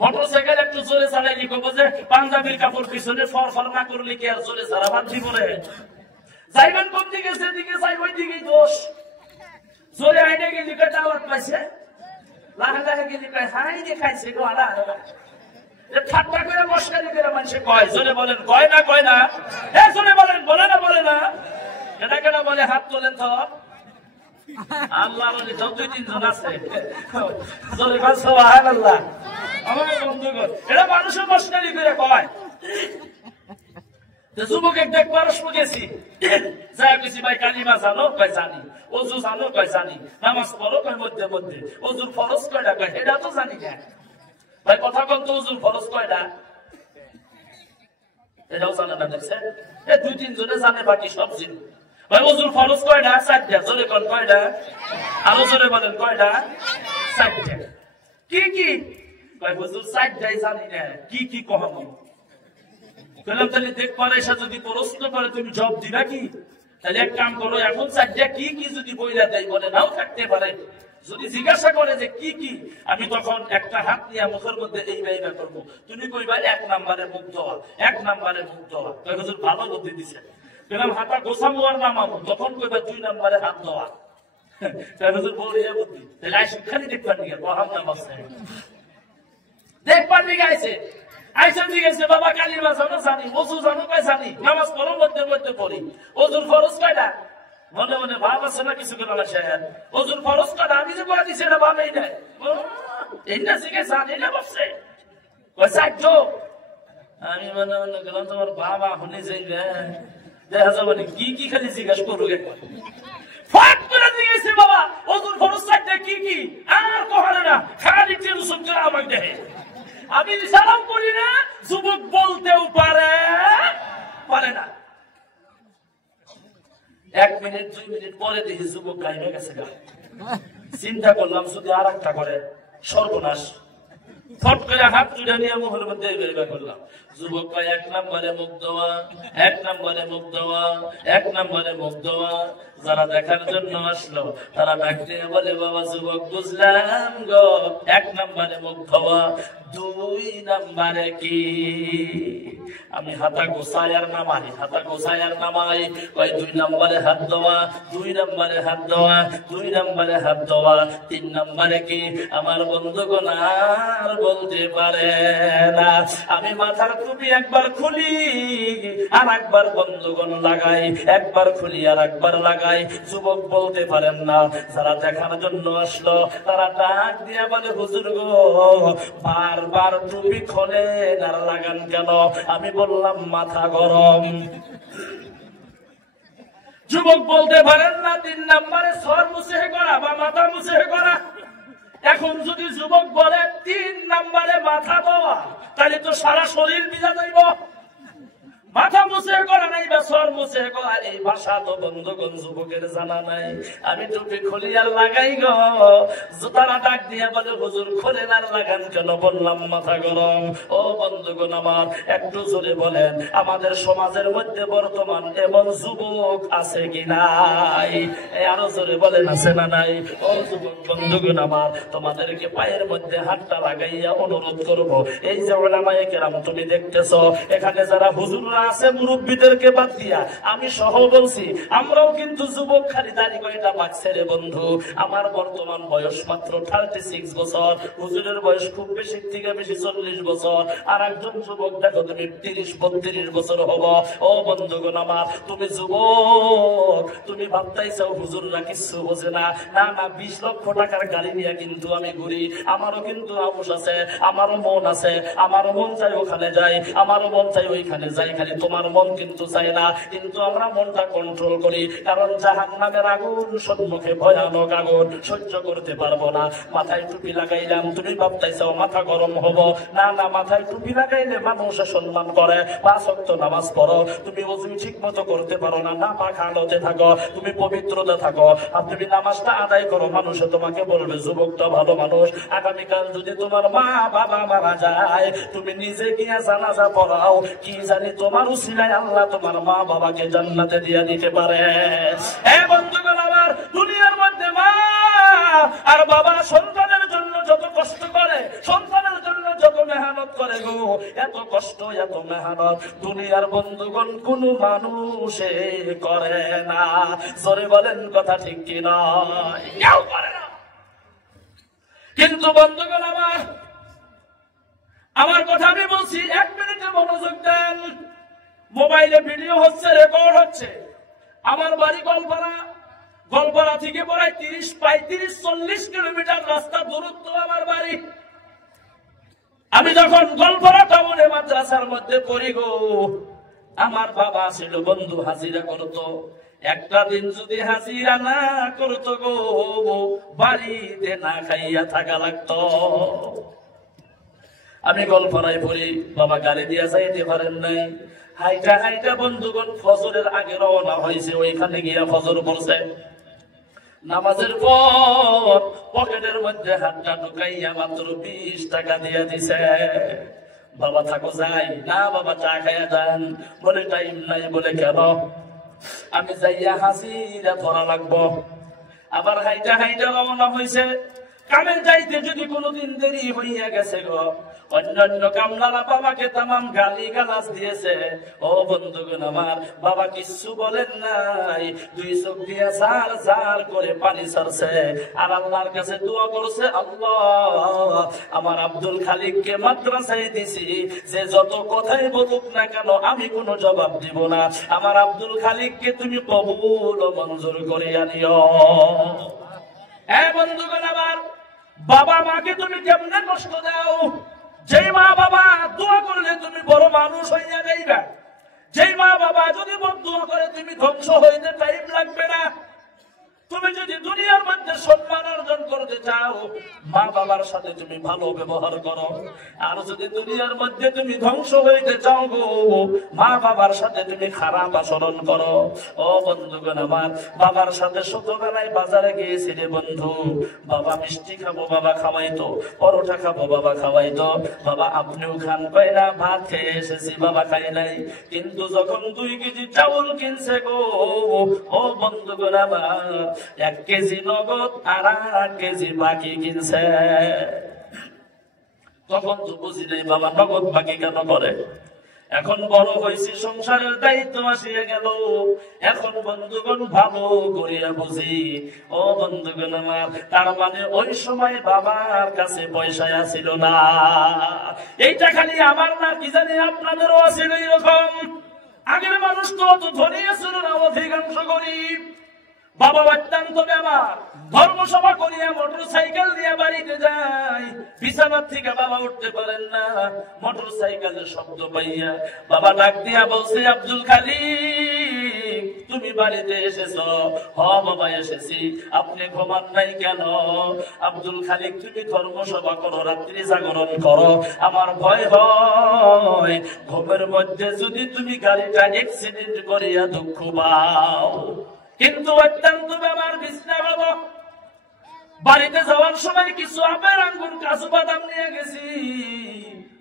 মোটরসাইকেল একটু জোরে চালাইলি কব যে পাঞ্জাবির কাপড় পিছনে ফর না করলে কি আর জোরে চালাবার জীবনে? যাইবেন কোন দিকে, সেদিকে যাই, ওই দিকেই দোষ। জোরে আইনে গেলি কয় টাওয়ার পাইছে, লাহে লাহে গেলি কয় হাই দেখাইছে গো। আলা ঠাট্টা করে মস্কারি করে মানুষে কয়। জোরে বলেন, কয় না কয় না? জোরে বলেন, বলে না বলে না? এটা কেন বলে? হাত তোলেন তো। আল্লাহ বলে তো 2-3 জন আছে। জোরে কয় সুবহানাল্লাহ। আমার বন্ধুগণ, এটা মানুষের মস্কারি করে কয়। যুবক এক দেখবার গেছি, যা গেছি ভাই কালিমা জানো? কয় জানি। ওযু জানো? কয় জানি। নামাজ পড়ো? কয় মধ্যে মধ্যে। ওযুর ফরজ কয়টা? কয় এটা তো জানি না। ভাই কথা কন তো, ওযুর ফরজ কয়টা? এটাও জানে না। দেখছেন, 2-3 জনে জানে, বাকি সব জিনিস। ভাই ওযুর ফরজ কয়টা? 4টা। জোরে কোন কয়টা? আরো জোরে বলেন, কয়টা? 4টা। কি কি? কয় হুজুর 4টাই জানি না। কি কি কহম? বললাম তাহলে দেখবার এসে যদি প্রশ্ন করে তুমি জবাব দিবা কি? তাহলে এক কাম করো, এখন 4টা কি কি যদি বইলা দেয়, বলে নাও থাকতে পারে। যদি জিজ্ঞাসা করে যে কি কি, আমি তখন একটা হাত নিয়ে মুখের মধ্যে এই বাইবা করবো। তুমি কইবা 1 নম্বরে মুখ দেওয়া, 1 নম্বরে মুখ দেওয়া। হুজুর ভালো বুদ্ধি দিছে। বললাম হাতা গোছামো আর নামাবো, তখন কইবা 2 নম্বরে হাত দেওয়া। হুজুর বলিয়া বুদ্ধি। তাহলে আইসি খালি দেখবার নিয়ে বহাম নামাজ দেখবার দিকে আইসে। আইসা জিজ্ঞেস বাবা কালিমা জানো? জানি। ওযু জানো? কয় জানি। নামাজ পড়ো? মধ্যে মধ্যে পড়ি। ওযুর ফরজ কয়টা? মনে মনে ভাব আছে না কিছু করে? ওযুর ফরজ কয়টা? আমি যে বলে দিছি এটা ভাবেই নাই। এই না জিজ্ঞেস জানি না বসছে। কয় 4টো। আমি মনে মনে গেলাম তোমার বাবা হনে যাইবে, দেখা যাবে কি কি খালি জিজ্ঞেস করুক। ফাট করে জিজ্ঞেস বাবা ওযুর ফরজ 4টা কি কি? আর কহারে না, খালি টেনশন করে আমাকে দেখে। আমি সালাম করি না, যুবক বলতেও পারে না। 1 মিনিট 2 মিনিট পরে দেখি যুবক গাইবে গেছে। চিন্তা করলাম যদি আর একটা করে, সর্বনাশ। ফট করে হাত তুলে নিয়ে মুখের মধ্যে বের করলাম। যুবক কয় 1 নম্বরে মুখ দেওয়া, 1 নম্বরে মুখ দেওয়া, 1 নম্বরে মুখ দেওয়া। যারা দেখার জন্য আসলো তারা ডাকতে বলে বাবা যুবক বুঝলাম গো, 1 নম্বরে মুখ দেওয়া, দুই নাম্বারে কি? আমি হাতা গোসাই আর নামাই, হাতা গোসাই আর নামাই। ওই 2 নম্বরে হাত দেওয়া, 2 নম্বরে হাত দেওয়া, 2 নম্বরে হাত দেওয়া। 3 নম্বরে কি? আমার বন্ধুগণ আর বলতে পারে না। আমি মাথার টুপি একবার খুলি আর একবার বন্ধুগণ লাগাই, একবার খুলি আর একবার লাগাই। যুবক বলতে পারেন না। যারা দেখার জন্য আসলো তারা ডাক দিয়া বলে, হুজুর গো বারবার টুপি খোলেন আর লাগান কেন? আমি বললাম মাথা গরম। যুবক বলতে পারেন না 3 নম্বরে সর মুছে করা বা মাথা মুছে করা। এখন যদি যুবক বলে 3 নম্বরে মাথা দেওয়া, তাহলে তো সারা শরীর ভিজা যাইব। মাথা মুছে করা নাই বা সর মুছে করা, এই ভাষা তো বন্ধুগণ যুবকের জানা নাই। আমি টুপি খুলি আর লাগাই গো। তারা ডাক দিয়া বলে, হুজুর খোলেন আর লাগান কেন? বললাম মাথা গরম। ও বন্ধুগণ আমার, একটু জোরে বলেন, আমাদের সমাজের মধ্যে বর্তমান এমন যুবক আছে কি নাই? আরো জোরে বলেন, আছে না নাই? ও যুবক বন্ধুগণ আমার, তোমাদেরকে পায়ের মধ্যে হাতটা লাগাইয়া অনুরোধ করব, এই যে ওলামায়ে কেরাম তুমি দেখতেছো, এখানে যারা হুজুররা আছে মুরব্বীদেরকে বাদ দিয়া আমি সহ বলছি, আমরাও কিন্তু যুবক, খালি দাড়ি কয়টা বাঁচছে রে বন্ধু। আমার বর্তমান বয়স মাত্র 36 বছর, হুজুরের বয়স খুব বেশি থেকে বেশি 40 বছর। আর একজন যুবক দেখো তুমি 30-32 বছর হবো। ও বন্ধুগণ আমার, তুমি যুবক, তুমি ভাবতাইছো হুজুররা কিছু বোঝে না। না না, 20 লক্ষ টাকার গাড়ি নিয়ে কিন্তু আমি ঘুরি। আমারও কিন্তু আবুস আছে, আমারও মন আছে, আমারও মন চাই ওখানে যাই, আমারও মন চাই ওইখানে যাই। খালি তোমার মন কিন্তু চাই না। কিন্তু আমরা মনটা কন্ট্রোল করি, কারণ জাহান্নামের আগুন সম্মুখে ভয়ানক আগুন, সহ্য করতে পারবো না। মাথায় টুপি লাগাইলাম, তুমি ভাবতাইছো মাথা গরম হবো। না না, মাথায় টুপি লাগাইলে মানুষ সম্মান করে। 5 ওয়াক্ত নামাজ পড়ো, তুমি ওযু ঠিক মতো করতে পারো না, না পাক হালতে থাকো, তুমি পবিত্রতা থাকো আর তুমি নামাজটা আদায় করো, মানুষে তোমাকে বলবে যুবকটা ভালো মানুষ। আগামীকাল যদি তোমার মা বাবা মারা যায়, তুমি নিজে গিয়ে জানাজা পড়াও, কি জানি তোমার উসিলায় আল্লাহ তোমার মা বাবাকে জান্নাতে দিয়ে দিতে পারে। এ বন্ধুগণ আমার, দুনিয়ার মধ্যে মা আর বাবা সন্তানের জন্য যত কষ্ট করে, সন্তানের জন্য যত মেহনত করে গো, এত কষ্ট এত মেহনত দুনিয়ার বন্ধুগণ কোন মানুষে করে না। জোরে বলেন কথা ঠিক কি নয়? কেউ করে না। কিন্তু বন্ধুগণ আমার কথা আমি বলছি, 1 মিনিটে মনোযোগ দেন। মোবাইলে ভিডিও হচ্ছে, রেকর্ড হচ্ছে। আমার বাড়ি গোলপাড়া, গোলপাড়া থেকে প্রায় 35-40 কিলোমিটার রাস্তা দূরত্ব আমার বাড়ি। আমি যখন গোলপাড়া টাউনে মাদ্রাসার মধ্যে পড়ি গো, আমার বাবা ছিল বন্ধু, হাজিরা করতো। একটা দিন যদি হাজিরা না করতো গো, বাড়িতে না খাইয়া থাকা লাগতো। আমি গোলপাড়ায় পড়ি, বাবা গাড়ি দিয়া যাইতে পারেন নাই। হাইটা হাইটা বন্ধুগণ ফজরের আগে রওনা হয়েছে, ওইখানে গিয়া ফজর পড়ছে। নামাজের পর পকেটের মধ্যে হাতটা ঢুকাইয়া মাত্র 20 টাকা দিয়া দিছে। বাবা থাকো যাই না, বাবা চা খাইয়া যান। বলে টাইম নাই। বলে কেন? আমি যাইয়া হাজিরা ধরা লাগবো। আবার হাইটা হাইটা রওনা হয়েছে। কামের যাইতে যদি কোনোদিন দেরি হইয়া গেছে গো, অন্যান্য কামলারা বাবাকে তামাম গালি গালাজ দিয়েছে। ও বন্ধুগণ আমার, বাবা কিচ্ছু বলেন নাই, 2 চোখ দিয়ে জার জার করে পানি ছাড়ছে আর আল্লাহর কাছে দোয়া করছে, আল্লাহ আমার আব্দুল খালিককে মাদ্রাসায় দিছি, যে যত কথাই বলুক না কেন আমি কোনো জবাব দিব না। আমার আব্দুল খালিককে তুমি কবুল ও মঞ্জুর করিয়া নিও। হ্যাঁ বন্ধুগণ আমার, বাবা মাকে তুমি কেমনে কষ্ট দাও? যেই মা বাবা দোয়া করলে তুমি বড় মানুষ হইয়া যাইবা, যেই মা বাবা যদি বদদোয়া করে তুমি ধ্বংস হইতে টাইম লাগবে না। তুমি যদি দুনিয়ার মধ্যে সম্মান অর্জন করতে চাও, মা বাবার সাথে তুমি ভালো ব্যবহার করো। আর যদি দুনিয়ার মধ্যে তুমি ধ্বংস হইতে চাও গো, মা বাবার সাথে তুমি খারাপ আচরণ করো। ও বন্ধুগণ আমার, বাবার সাথে ছোটবেলায় বাজারে গিয়েছিলে বন্ধু, বাবা মিষ্টি খাবো বাবা খাওয়াইতো, পরোটা খাবো বাবা খাওয়াইতো। বাবা আপনিও খান, কই না ভাত খেয়ে এসেছি বাবা খাই নাই। কিন্তু যখন 2 কেজি চাউল কিনছে গো, ও বন্ধুগণ আমার, 1 কেজি নগদ আর 1 কেজি বাকি কিনছে। তখন তো বুঝি নাই বাবা নগদ বাকি কেন করে। এখন বড় হয়েছি, সংসারের দায়িত্ব আসিয়া গেল, এখন বন্ধুগণ ভালো করিয়া বুঝি। ও বন্ধুগণ আমার, তার মানে ওই সময় বাবার কাছে পয়সা ছিল না। এইটা খালি আমার না, কি জানি আপনাদেরও আছিল এরকম। আগের মানুষ তো অত ধনী ছিল না, অধিকাংশ গরিব। বাবা অত্যন্ত বেমার, ধর্মসভা করিয়া মোটর সাইকেল নিয়ে বাড়িতে যায়। বিছানার থেকে বাবা উঠতে পারেন না, মোটর সাইকেলের শব্দ পাইয়া বাবা ডাক দিয়া বলছে, আব্দুল খালিক তুমি বাড়িতে এসেছ? হ বাবা এসেছি। আপনি ঘুমান নাই কেন? আব্দুল খালিক তুমি ধর্মসভা করো, রাত্রি জাগরণ করো, আমার ভয় হয় ঘুমের মধ্যে যদি তুমি গাড়িটা অ্যাক্সিডেন্ট করিয়া দুঃখ পাও। কিন্তু অত্যন্ত বেমার, বিছনা বাবা। বাড়িতে যাওয়ার সময় কিছু আপেল আঙ্গুর কাজু বাদাম নিয়ে গেছি।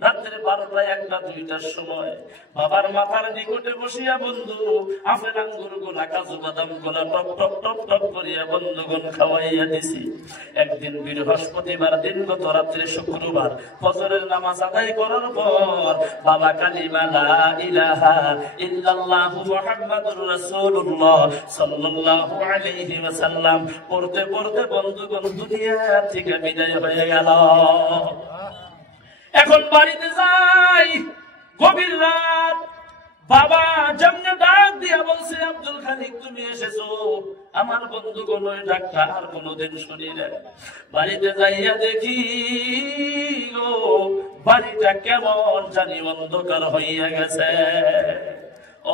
রাত্রে 12টা 1টা 2টার সময় বাবার মাথার নিকটে বসিয়া বন্ধু আপেল আঙ্গুর গোলা কাজু বাদাম গোলা টপ টপ টপ টপ করিয়া বন্ধুগণ খাওয়াইয়া দিছি। একদিন বৃহস্পতিবার দিন, গত রাত্রে শুক্রবার, ফজরের নামাজ আদায় করার পর বাবা কালিমা লা ইলাহা ইল্লাল্লাহু মুহাম্মাদুর রাসূলুল্লাহ সাল্লাল্লাহু আলাইহি ওয়াসাল্লাম পড়তে পড়তে বন্ধুগণ দুনিয়া থেকে বিদায় হয়ে গেল। এখন বাড়িতে যাই, গভীর রাত, বাবা যেমনে ডাক দিয়া বলছে, আব্দুল খালিক তুমি এসেছো? আমার বন্ধুগণ ওই ডাকটা আর কোনোদিন শুনি না। বাড়িতে যাইয়া দেখি গো, বাড়িটা কেমন জানি অন্ধকার হইয়া গেছে।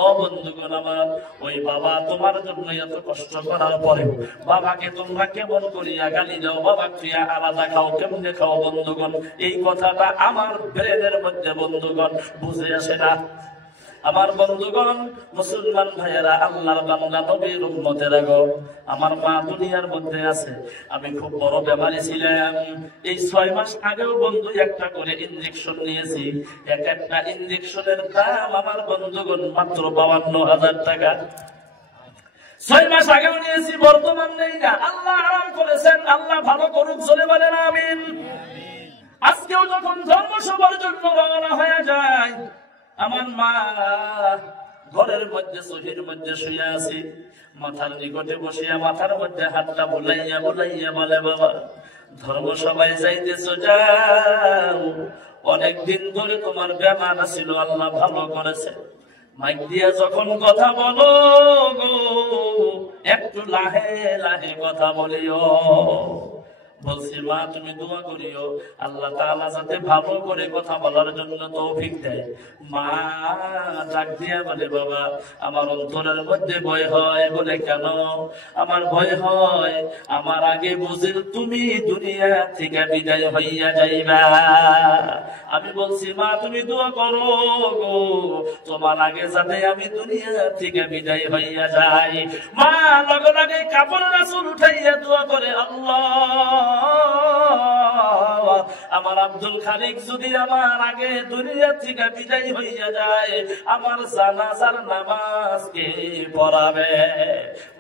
ও বন্ধুগণ আমার, ওই বাবা তোমার জন্য এত কষ্ট করার পরে বাবাকে তোমরা কেমন করিয়া গালি দাও, বাবা ক্রিয়া আলাদা খাও, কেমনে খাও বন্ধুগণ? এই কথাটা আমার ব্রেনের মধ্যে বন্ধুগণ বুঝে আসে না। আমার বন্ধুগণ, মুসলমান ভাইয়েরা, আল্লাহর বান্দা, নবীর উম্মতেরা গো, আমার মা দুনিয়ার মধ্যে আছে। আমি খুব বড় বেমারি ছিলাম। এই 6 মাস আগেও বন্ধু একটা করে ইনজেকশন নিয়েছি। এক একটা ইনজেকশনের দাম আমার বন্ধুগণ মাত্র 52,000 টাকা। 6 মাস আগেও নিয়েছি, বর্তমান নেই না। আল্লাহ আরাম করেছেন, আল্লাহ ভালো করুক, জোরে বলেন আমিন। আজকেও যখন ধর্মসভার জন্য রওনা হয়ে যায়, আমার মা ঘরের মধ্যে সহির মধ্যে শুয়ে আছে, মাথার নিকটে বসিয়া মাথার মধ্যে হাতটা বুলাইয়া বুলাইয়া বলে, বাবা ধর্মসভায় যাইতেছো যাও, অনেকদিন ধরে তোমার বেমার ছিল, আল্লাহ ভালো করেছে। মাইক দিয়া যখন কথা বলো গো, একটু লাহে লাহে কথা বলিও। বলছি মা তুমি দোয়া করিও, আল্লাহ তাআলা যাতে ভালো করে কথা বলার জন্য তৌফিক দেয়। মা ডাক দিয়া বলে, বাবা আমার অন্তরের মধ্যে ভয় হয়। বলে কেন? আমার ভয় হয় আমার আগে বুঝিল তুমি দুনিয়া থেকে বিদায় হইয়া যাইবা। আমি বলছি মা তুমি দোয়া করো গো, তোমার আগে যাতে আমি দুনিয়া থেকে বিদায় হইয়া যাই। মা লগে লগে কাপড় রাসূল উঠাইয়া দোয়া করে, আল্লাহ আমার আব্দুল খালিক যদি আমার আগে দুনিয়া থেকে বিদায় হইয়া যায়, আমার জানাজার নামাজ কে পড়াবে?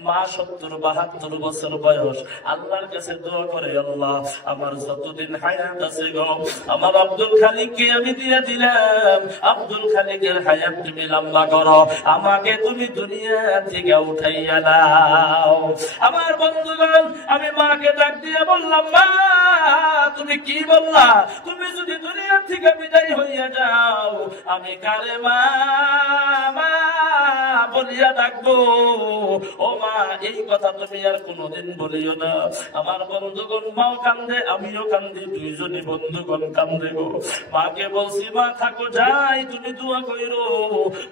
মা 70-72 বছর বয়স, আল্লাহর কাছে দোয়া করে, আল্লাহ আমার যতদিন হায়াত আছে গো, আমার আব্দুল খালিককে আমি দিয়ে দিলাম, আব্দুল খালিকের হায়াত তুমি লম্বা করো, আমাকে তুমি দুনিয়া থেকে উঠাইয়া দাও। আমার বন্ধুগণ, আমি মাকে ডাক দিয়ে বললাম, মা তুমি কি বললা? তুমি যদি দুনিয়া থেকে বিদায় হইয়া যাও, আমি কারে মা মা বলিয়া ডাকবো? ও মা এই কথা তুমি আর কোনোদিন বলিও না। আমার বন্ধুগণ, মাও কান্দে, আমিও কান্দি, দুইজনই বন্ধুগণ কান্দে গো। মাকে বলছি, মা থাকো যাই, তুমি দোয়া কইরো।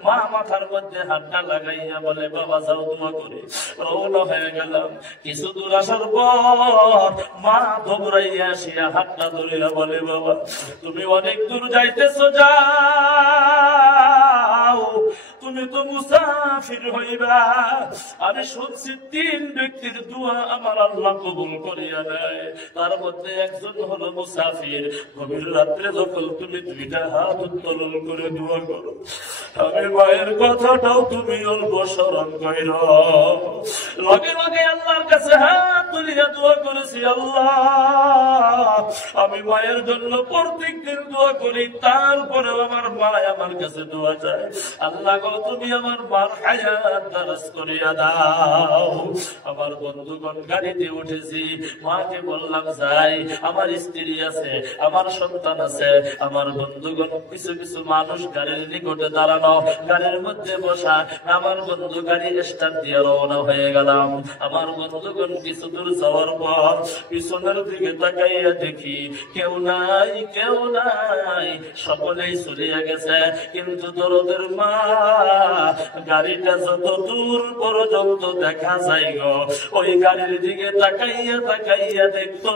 মা মাথার মধ্যে হাতটা লাগাইয়া বলে, বাবা যাও দোয়া করি। রওনা হয়ে গেলাম। কিছু দূর আসার পর মা দৌড়াইয়া আসিয়া হাতটা ধরিয়া বলে, বাবা তুমি অনেক দূর যাইতেছো, যাও, তুমি তো মুসাফির হইবা। আমি শুনছি 3 ব্যক্তির দোয়া আমার আল্লাহ কবুল করিয়া দেয়, তার মধ্যে একজন হলো মুসাফির। গভীর রাত্রে যখন তুমি 2টা হাত উত্তোলন করে দোয়া করো, আমি মায়ের কথাটাও তুমি অল্প স্মরণ কইর। লগে লগে আল্লাহর কাছে হাত তুলিয়া দোয়া করেছি, আল্লাহ আমি মায়ের জন্য প্রত্যেকদিন দোয়া করি, তারপরেও আমার মা আমার কাছে দোয়া চায়। আল্লাহ গো তুমি আমার মার হায়াত দারাজ করিয়া দাও। আমার বন্ধুগণ গাড়িতে উঠেছি, মাকে বললাম যাই, আমার স্ত্রী আছে, আমার সন্তান আছে। আমার বন্ধুগণ কিছু কিছু মানুষ গাড়ির নিকটে দাঁড়ানো, গাড়ির মধ্যে বসা। আমার বন্ধু গাড়ি স্টার্ট দিয়ে রওনা হয়ে গেলাম। আমার বন্ধুগণ কিছু দূর যাওয়ার পর পিছনের দিকে তাকাইয়া দেখি কেউ নাই, কেউ নাই, সকলেই চলিয়া গেছে। কিন্তু দরদের মা গাড়িটা যত দূর পর্যন্ত দেখা যায় গো, ওই গাড়ির দিকে তাকাইয়া তাকাইয়া দেখতো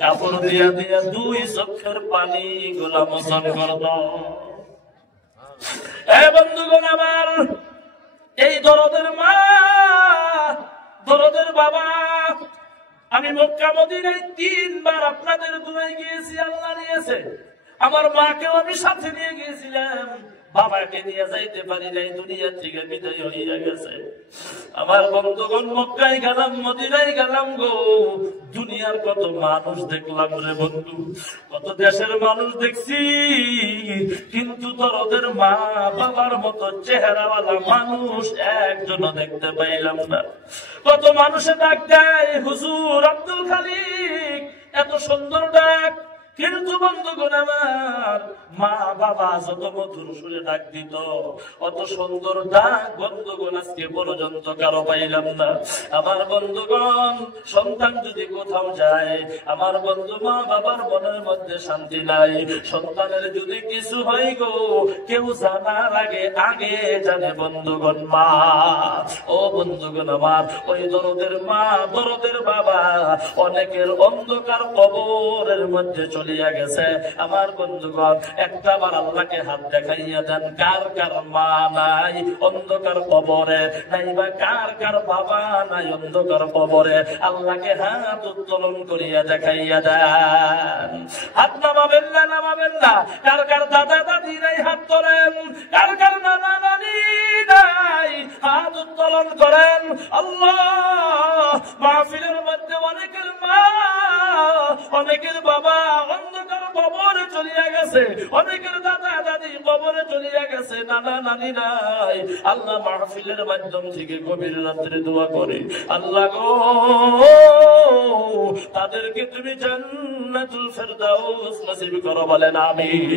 কাপড় দিয়া দিয়া দুই চোখের পানি গুলা মোচন করত। বন্ধুগণ আমার, এই দরদের মা, দরদের বাবা, আমি মক্কা মদিনায় 3 বার আপনাদের দুয়ায় গিয়েছি, আল্লাহ নিয়েছে। আমার মাকেও আমি সাথে নিয়ে গিয়েছিলাম, বাবাকে নিয়ে যাইতে পারি নাই, দুনিয়া থেকে বিদায় হইয়া গেছে। আমার বন্ধুগণ মক্কায় গেলাম, মদিনায় গেলাম গো, দুনিয়ার কত মানুষ দেখলাম রে বন্ধু, কত দেশের মানুষ দেখছি, কিন্তু দরদের মা বাবার মতো চেহারাওয়ালা মানুষ একজনও দেখতে পাইলাম না। কত মানুষে ডাক দেয় হুজুর আব্দুল খালিক, এত সুন্দর ডাক, কিন্তু বন্ধুগণ আমার মা বাবা যত মধুর সুরে ডাক দিত, অত সুন্দর ডাক বন্ধুগণ আজকে পর্যন্ত কারো পাইলাম না। আমার বন্ধুগণ সন্তান যদি কোথাও যায়, আমার বন্ধু মা বাবার মনের মধ্যে শান্তি নাই। সন্তানের যদি কিছু হয় গো, কেউ জানার আগে আগে জানে বন্ধুগণ মা। ও বন্ধুগণ আমার, ওই দরদের মা দরদের বাবা অনেকের অন্ধকার কবরের মধ্যে চলিয়া গেছে। আমার বন্ধুগণ একটা বার আল্লাহকে হাত দেখাইয়া দেন, কার কার মা নাই অন্ধকার কবরে, নাইবা কার কার বাবা নাই অন্ধকার কবরে, আল্লাহকে হাত উত্তোলন করিয়া দেখাইয়া দেন। হাত নামাবেন না, নামাবেন না। কার কার দাদা দাদি নাই হাত তোলেন, কার কার নানা নানি নাই হাত উত্তোলন করেন। আল্লাহ মাহফিলের মধ্যে অনেকের মা অনেকের বাবা অন্ধকার কবরে চলিয়া গেছে, অনেকের দাদা দাদি কবরে চলিয়া গেছে, নানা নানি নাই। আল্লাহ মাহফিলের মাধ্যম থেকে গভীর রাত্রে দোয়া করে, আল্লাহ গো তাদেরকে তুমি জান্নাতুল ফেরদাউস নসিব করো, বলেন আমিন।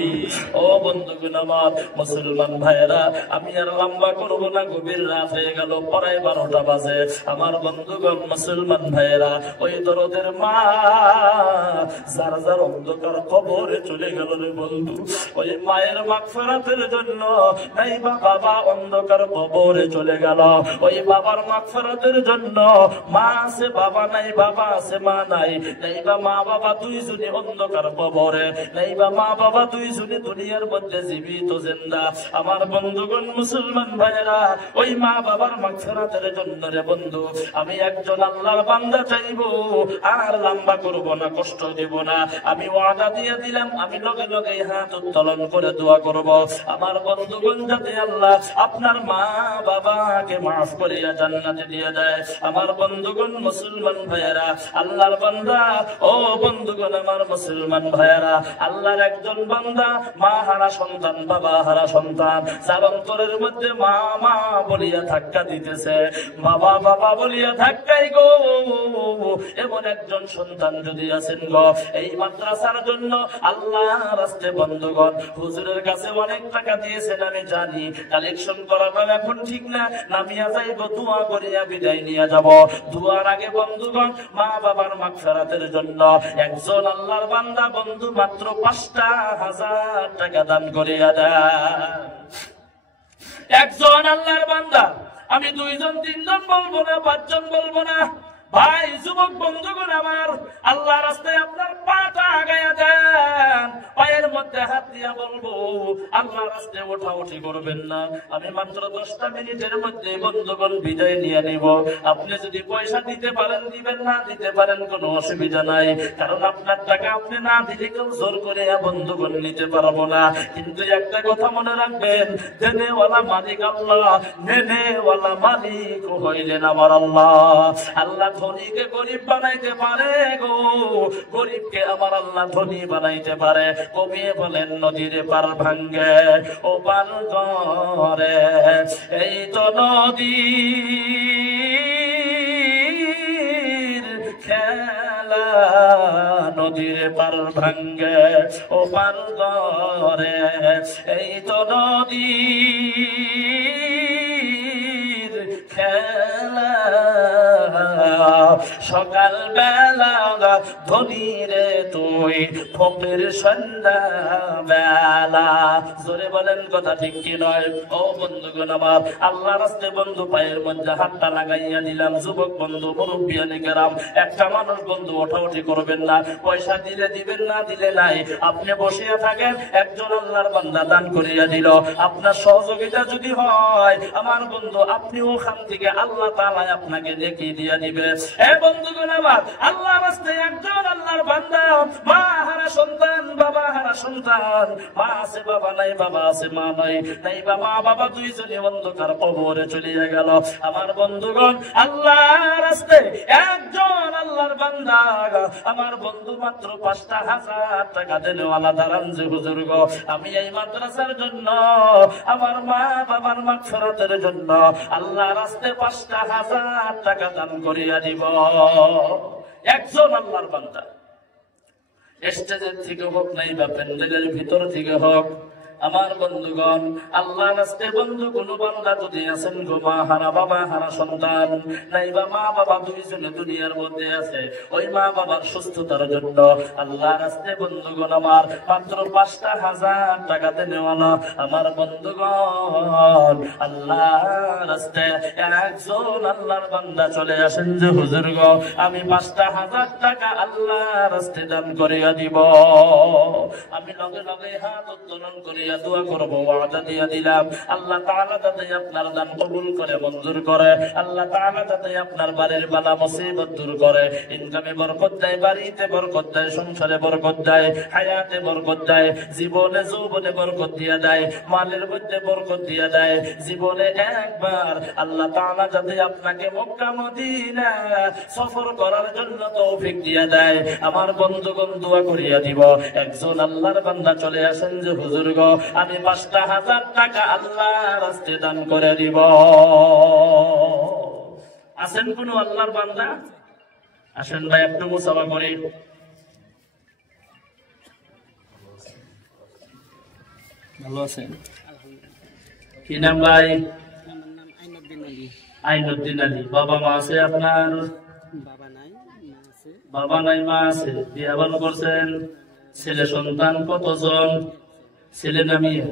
ও বন্ধুগণ আমার, মুসলমান ভাইরা, আমি আর লম্বা করব না, গভীর রাত হয়ে গেল, প্রায় 12টা বাজে। আমার বন্ধুগণ মুসলমান ভাইরা, ওই দরদের মা যার যার অন্ধকার কবরে চলে গেল রে বন্ধু, ওই মায়ের মাগফিরাতের জন্য নাইবা বাবা অন্ধকার কবরে চলে গেল, ওই বাবার মাগফিরাতের জন্য মা আছে বাবা নাই, বাবা আছে মা নাই, নাইবা মা বাবা দুইজনই অন্ধকার কবরে, নাইবা মা বাবা দুইজনই দুনিয়ার মধ্যে জীবিত জিন্দা। আমার বন্ধুগণ মুসলমান ভাইরা, ওই মা বাবার মাগফিরাতের জন্য রে বন্ধু আমি একজন আল্লাহর বান্দা চাইবো, আর লম্বা করব না, কষ্ট দেব না। আমি ওয়াদা দিয়ে দিলাম, আমি লগে লগে হাত উত্তোলন করে দোয়া করব। আমার বন্ধুগণ যাতে আল্লাহ আপনার মা বাবাকে মাফ করিয়া জান্নাতে দিয়ে দেয়। আমার বন্ধুগণ মুসলমান ভাইয়েরা, আল্লাহর বান্দা, ও বন্ধুগণ আমার মুসলমান ভাইয়েরা, আল্লাহর একজন বান্দা মা হারা সন্তান, বাবা হারা সন্তান, যার অন্তরের মধ্যে মা মা বলিয়া ধাক্কা দিতেছে, বাবা বাবা বলিয়া ধাক্কাই গো, এমন একজন সন্তান যদি আছেন গো, এই মাদ্রাসার জন্য আল্লাহ রাস্তে বন্ধুগণ হুজুরের কাছে অনেক টাকা দিয়েছেন আমি জানি, কালেকশন করাটা এখন ঠিক না, নামিয়া যাইব, দোয়া করিয়া বিদায় নিয়ে যাব। দোয়ার আগে বন্ধুগণ মা বাবার মাগফিরাতের জন্য একজন আল্লাহর বান্দা বন্ধু মাত্র 5,000 টাকা দান করিয়া দেন। একজন আল্লাহর বান্দা, আমি 2 জন 3 জন বলবো না, 5 জন বলবো না, ভাই যুবক বন্ধুগণ আমার, আল্লাহ রাস্তায় আপনার পাটা আগায়া দেন, পায়ের মধ্যে হাত দিয়া বলবো আল্লাহ রাস্তায় ওঠাউঠি করবেন না। আমি মাত্র 10টা মিনিটের মধ্যে বন্ধুগণ বিদায় নিয়ে নিব। আপনি যদি পয়সা দিতে পারেন দিবেন, না দিতে পারেন কোনো অসুবিধা নাই, কারণ আপনার টাকা আপনি না দিলে কেউ জোর করে বন্ধুগণ নিতে পারবো না। কিন্তু একটা কথা মনে রাখবেন, দেনেওয়ালা মালিক আল্লাহ, নেনেওয়ালা মালিক হইলেন আমার আল্লাহ। আল্লাহ ধনীকে গরিব বানাইতে পারে গো, গরিবকে আমার আল্লাহ ধনী বানাইতে পারে। কবি বলেন নদীর পার ভাঙ্গে ও পার করে, এই তো নদীর খেলা, নদীর পার ভাঙ্গে ও পার করে, এই তো নদীর খেলা। সকাল বেলা ধনী রে তুই, ফকির সন্ধ্যা বেলা। জোরে বলেন কথা ঠিক কি নয়? ও বন্ধুগণ আমার, আল্লাহ রাস্তায় বন্ধু পায়ের মধ্যে হাতটা লাগাইয়া দিলাম। যুবক বন্ধু, মুরব্বিয়ানে কেরাম, একটা মানুষ বন্ধু ওঠাউঠি করবেন না। পয়সা দিলে দিবেন, না দিলে নাই। আপনি বসিয়া থাকেন, একজন আল্লাহর বান্দা দান করিয়া দিল, আপনার সহযোগিতা যদি হয় আমার বন্ধু, আপনি ওখান থেকে আল্লাহ তাআলা আপনাকে দেখিয়ে দিয়া দিবে। এ বন্ধুগণ আমার, আল্লাহ রাস্তায় একজন আল্লাহর বান্দা, মা হারা সন্তান, বাবা হারা সন্তান, মা আছে বাবা নাই, বাবা আছে মা নাই, নাই বা মা বাবা দুইজনে অন্ধকার কবরে চলিয়া গেল। আমার বন্ধুগণ, আল্লাহ রাস্তায় একজন আল্লাহর বান্দা, আমার বন্ধু মাত্র 5,000 টাকা দেনেওয়ালা দাঁড়ান যে হুজুর গো, আমি এই মাদ্রাসার জন্য, আমার মা বাবার মাগফিরাতের জন্য আল্লাহ রাস্তায় 5,000 টাকা দান করিয়া দিব। একজন আল্লাহর বান্দা, স্টেজের থেকে হোক নাই বা প্যান্ডেলের ভিতর থেকে হোক, আমার বন্ধুগণ, আল্লাহ রাস্তায় বন্ধু কোন বান্দা যদি আছেন গো, মা হারা বাবা হারা সন্তান, নাই বা মা বাবা দুইজনে দুনিয়ার মধ্যে আছে, ওই মা বাবার সুস্থতার জন্য আল্লাহ রাস্তায় বন্ধুগণ আমার মাত্র 5,000 টাকা দেনেওয়ালা আমার বন্ধুগণ, আল্লাহ রাস্তায় একজন আল্লাহর বান্দা চলে আসেন যে হুজুর গো, আমি 5,000 টাকা আল্লাহ রাস্তায় দান করিয়া দিব। আমি লগে লগে হাত উত্তোলন করিয়া দোয়া করব, ওয়াদা দিয়া দিলাম, আল্লাহ তাআলা যাতে আপনার দান কবুল করে, মঞ্জুর করে, আল্লাহ তাআলা যাতে আপনার বাড়ির বালা মুসিবত দূর করে, ইনকামে বরকত দেয়, বাড়িতে বরকত দেয়, সংসারে বরকত দেয়, হায়াতে বরকত দেয়, জীবনে যৌবনে বরকত দিয়া দেয়, মালের মধ্যে বরকত দিয়া দেয়। জীবনে একবার আল্লাহ তাআলা যাতে আপনাকে মক্কা মদিনা সফর করার জন্য তৌফিক দিয়া দেয়। আমার বন্ধুগণ দোয়া করিয়া দিব, একজন আল্লাহর বান্দা চলে আসেন যে হুজুর গো, আমি 5,000 টাকা আল্লাহ রাস্তায় দান করে দিব। আছেন কোন আল্লাহর বান্দা? আসেন ভাই একটু মুসাফা করি। ভালো আছেন? কি নাম ভাই? আইনুদ্দিন আলী। বাবা মা আছে আপনার? বাবা নাই, মা আছে। বিয়ে ভালো করছেন? ছেলে সন্তান কতজন? ছেলে না মেয়ে?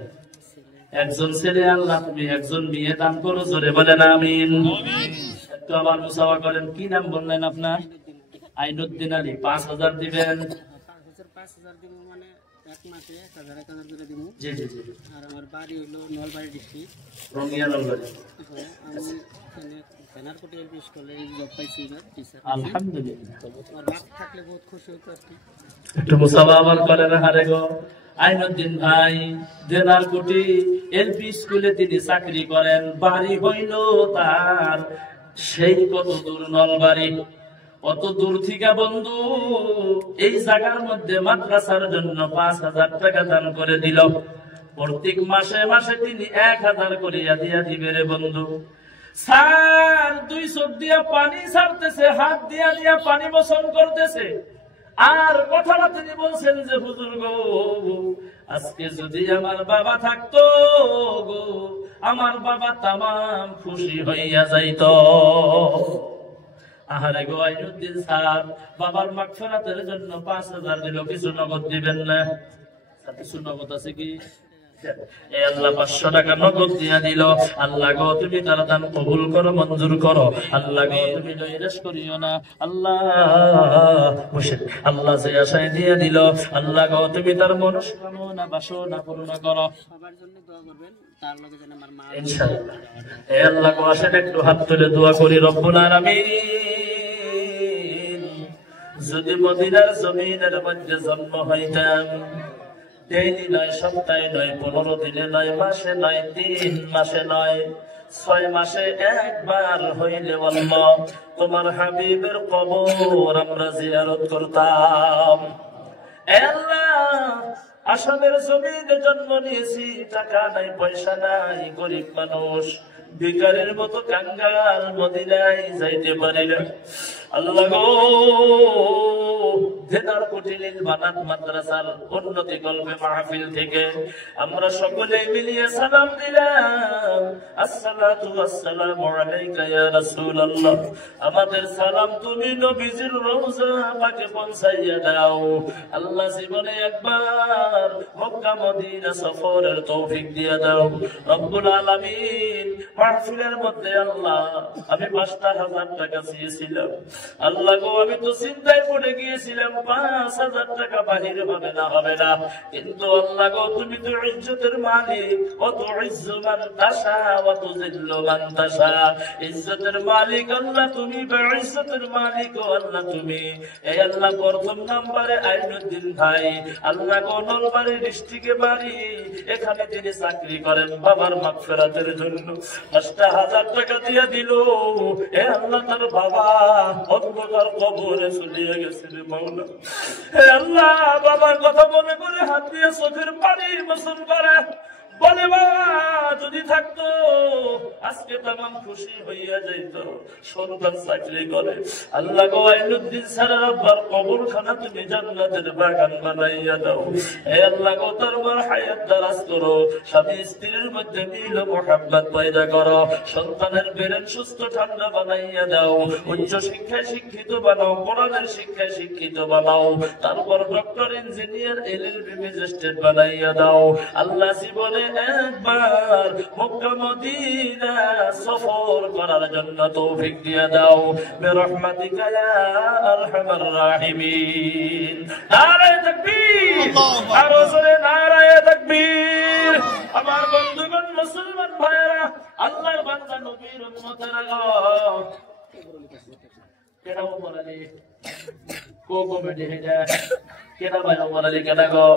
একজন ছেলে। আল্লাহ তুমি একজন মেয়ে দান করো, জোরে বলেন আমিন। একটু আবার মুসাফা করেন। কি নাম বললেন আপনার? আইনুদ্দিন আলী। 5,000 দিবেন? জি জি জি। আর আমার বাড়ি হলো নলবাড়ি ডিস্ট্রিক্ট, রঙিয়া নলবাড়ি। আলহামদুলিল্লাহ। একটু মুসাফা আবার করেন। হারে গো আইনুদ্দিন ভাই দেনারকুটি এলপি স্কুলে তিনি চাকরি করেন। বাড়ি হইল তার সেই কত দূর, নলবাড়ি। অত দূর থেকে বন্ধু এই জায়গার মধ্যে মাদ্রাসার জন্য 5,000 টাকা দান করে দিল। প্রত্যেক মাসে মাসে তিনি 1,000 করিয়া দিয়া দিবে রে বন্ধু। স্যার 2 চোখ দিয়া পানি ছাড়তেছে, হাত দিয়া দিয়া পানি মোচন করতেছে। আর কথাটা তিনি বলছেন যে হুজুর গো, আজকে যদি আমার বাবা থাকতো গো, আমার বাবা তামাম খুশি হইয়া যাইত। আহারে গো আইনুদ্দিন স্যার বাবার মাগফিরাতের জন্য 5,000 দিল, কিছু নগদ দিবেন না? কিছু নগদ আছে কি? আল্লাহ 500 টাকা নগদ দিয়া দিল। আল্লাহ গো তুমি তার দান কবুল করো, মঞ্জুর করো। আল্লাহ গো তুমি নৈরাশ করিও না। আল্লাহ বসে আল্লাহ যে আশায় দিয়ে দিল, আল্লাহ গো তুমি তার মনস্কামনা বাসনা পূর্ণ করো। সবার জন্য দোয়া করবেন, তার লগে যেন আমার মা ইনশাআল্লাহ। হে আল্লাহ গো আসেন একটু হাত তুলে দোয়া করি। রব্বুল আলামিন, যদি মদিনার জমিনের মধ্যে জন্ম হইতাম, ডেইলি নয়, সপ্তাহে নয়, 15 দিনে নয়, মাসে নয়, 3 মাসে নয়, 6 মাসে একবার হইলে আল্লাহ তোমার হাবিবের কবর আমরা জিয়ারত করতাম। আল্লাহ আসামের জমিনে জন্ম নিয়েছি, টাকা নাই, পয়সা নাই, গরিব মানুষ, ভিখারির মতো কাঙ্গাল, মদিনায় যাইতে পারি না। আল্লাহ গো দেদার কুটিলিল বানাত মাদ্রাসার উন্নতি কল্পে মাহফিল থেকে আমরা সকলে মিলিয়ে সালাম দিলাম, আসসালাতু ওয়াসসালামু আলাইকা ইয়া রাসূলুল্লাহ। আমাদের সালাম তুমি নবীজির রওজা পাকে পৌঁছাইয়া দাও। আল্লাহ জীবনে একবার মক্কা মদিনা সফরের তৌফিক দিয়ে দাও। রব্বুল আলামিন মাহফিলের মধ্যে আল্লাহ আমি 5,000 টাকা চেয়েছিলাম। আল্লাহ গো আমি তো চিন্তায় পড়ে গিয়েছিলাম 5,000 টাকা বাহির হবে না, কিন্তু আল্লাহ গো তুমি তো ইজ্জতের মালিক, অত ইজ্জু মান তাশা ওয়া তুযিল্লু মান তাশা। ইজ্জতের মালিক আল্লাহ তুমি, ইজ্জতের মালিক ও আল্লাহ তুমি। এই আল্লাহ প্রথম নম্বরে আইনুদ্দিন ভাই, আল্লাহ গো নলবাড়ি ডিস্ট্রিক্টে বাড়ি, এখানে তিনি চাকরি করেন। বাবার মাগফিরাতের জন্য 5,000 টাকা দিয়ে দিল। এ আল্লাহ তার বাবা অন্ধকার কবরে চলিয়ে গেছে রে মাওলা। হে আল্লাহ বাবার কথা মনে করে হাত দিয়ে চোখের পানি মোচন করে বলে, বাবা যদি থাকতো আজকে তামাম খুশি হইয়া যাইত, সন্তান চাকরি করে। আল্লাহ গো আইনুদ্দিন স্যারের আব্বার কবরখানা তুমি জান্নাতের বাগান বানাইয়া দাও। হে আল্লাহ গো তার হায়াত দারাজ করো, স্বামী স্ত্রীর মধ্যে মিল ও মুহাব্বত পয়দা করো, সন্তানের ব্রেন সুস্থ ঠান্ডা বানাইয়া দাও, উচ্চ শিক্ষায় শিক্ষিত বানাও, কোরআনের শিক্ষায় শিক্ষিত বানাও, তারপর ডক্টর, ইঞ্জিনিয়ার, এলএলবি ম্যাজিস্ট্রেট বানাইয়া দাও। আল্লাহ জীবনে একবার মক্কা মদিনা সফর করার জন্য তৌফিক দিয়ে দাও বিরহমাতিকা ইয়া আরহামার রাহিমিন। নারায়ে তাকবীর, আরো জোরে নারায়ে তাকবীর। আমার বন্ধুগণ, মুসলমান ভাইরা, আল্লাহর বান্দা নবীর উম্মতেরা গো, কেডা ওমর আলী কো কমেডি হেডা, কেডা ভাই ওমর আলী, কেডা গো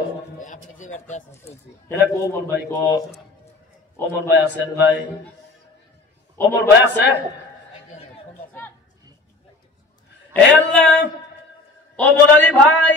আপনি যে ব্যর্থ আছেন চলছি এটা ওমর ভাই গো, ওমর ভাই আছেন ভাই, ওমর ভাই আছে? হে আল্লাহ ওমর আলী ভাই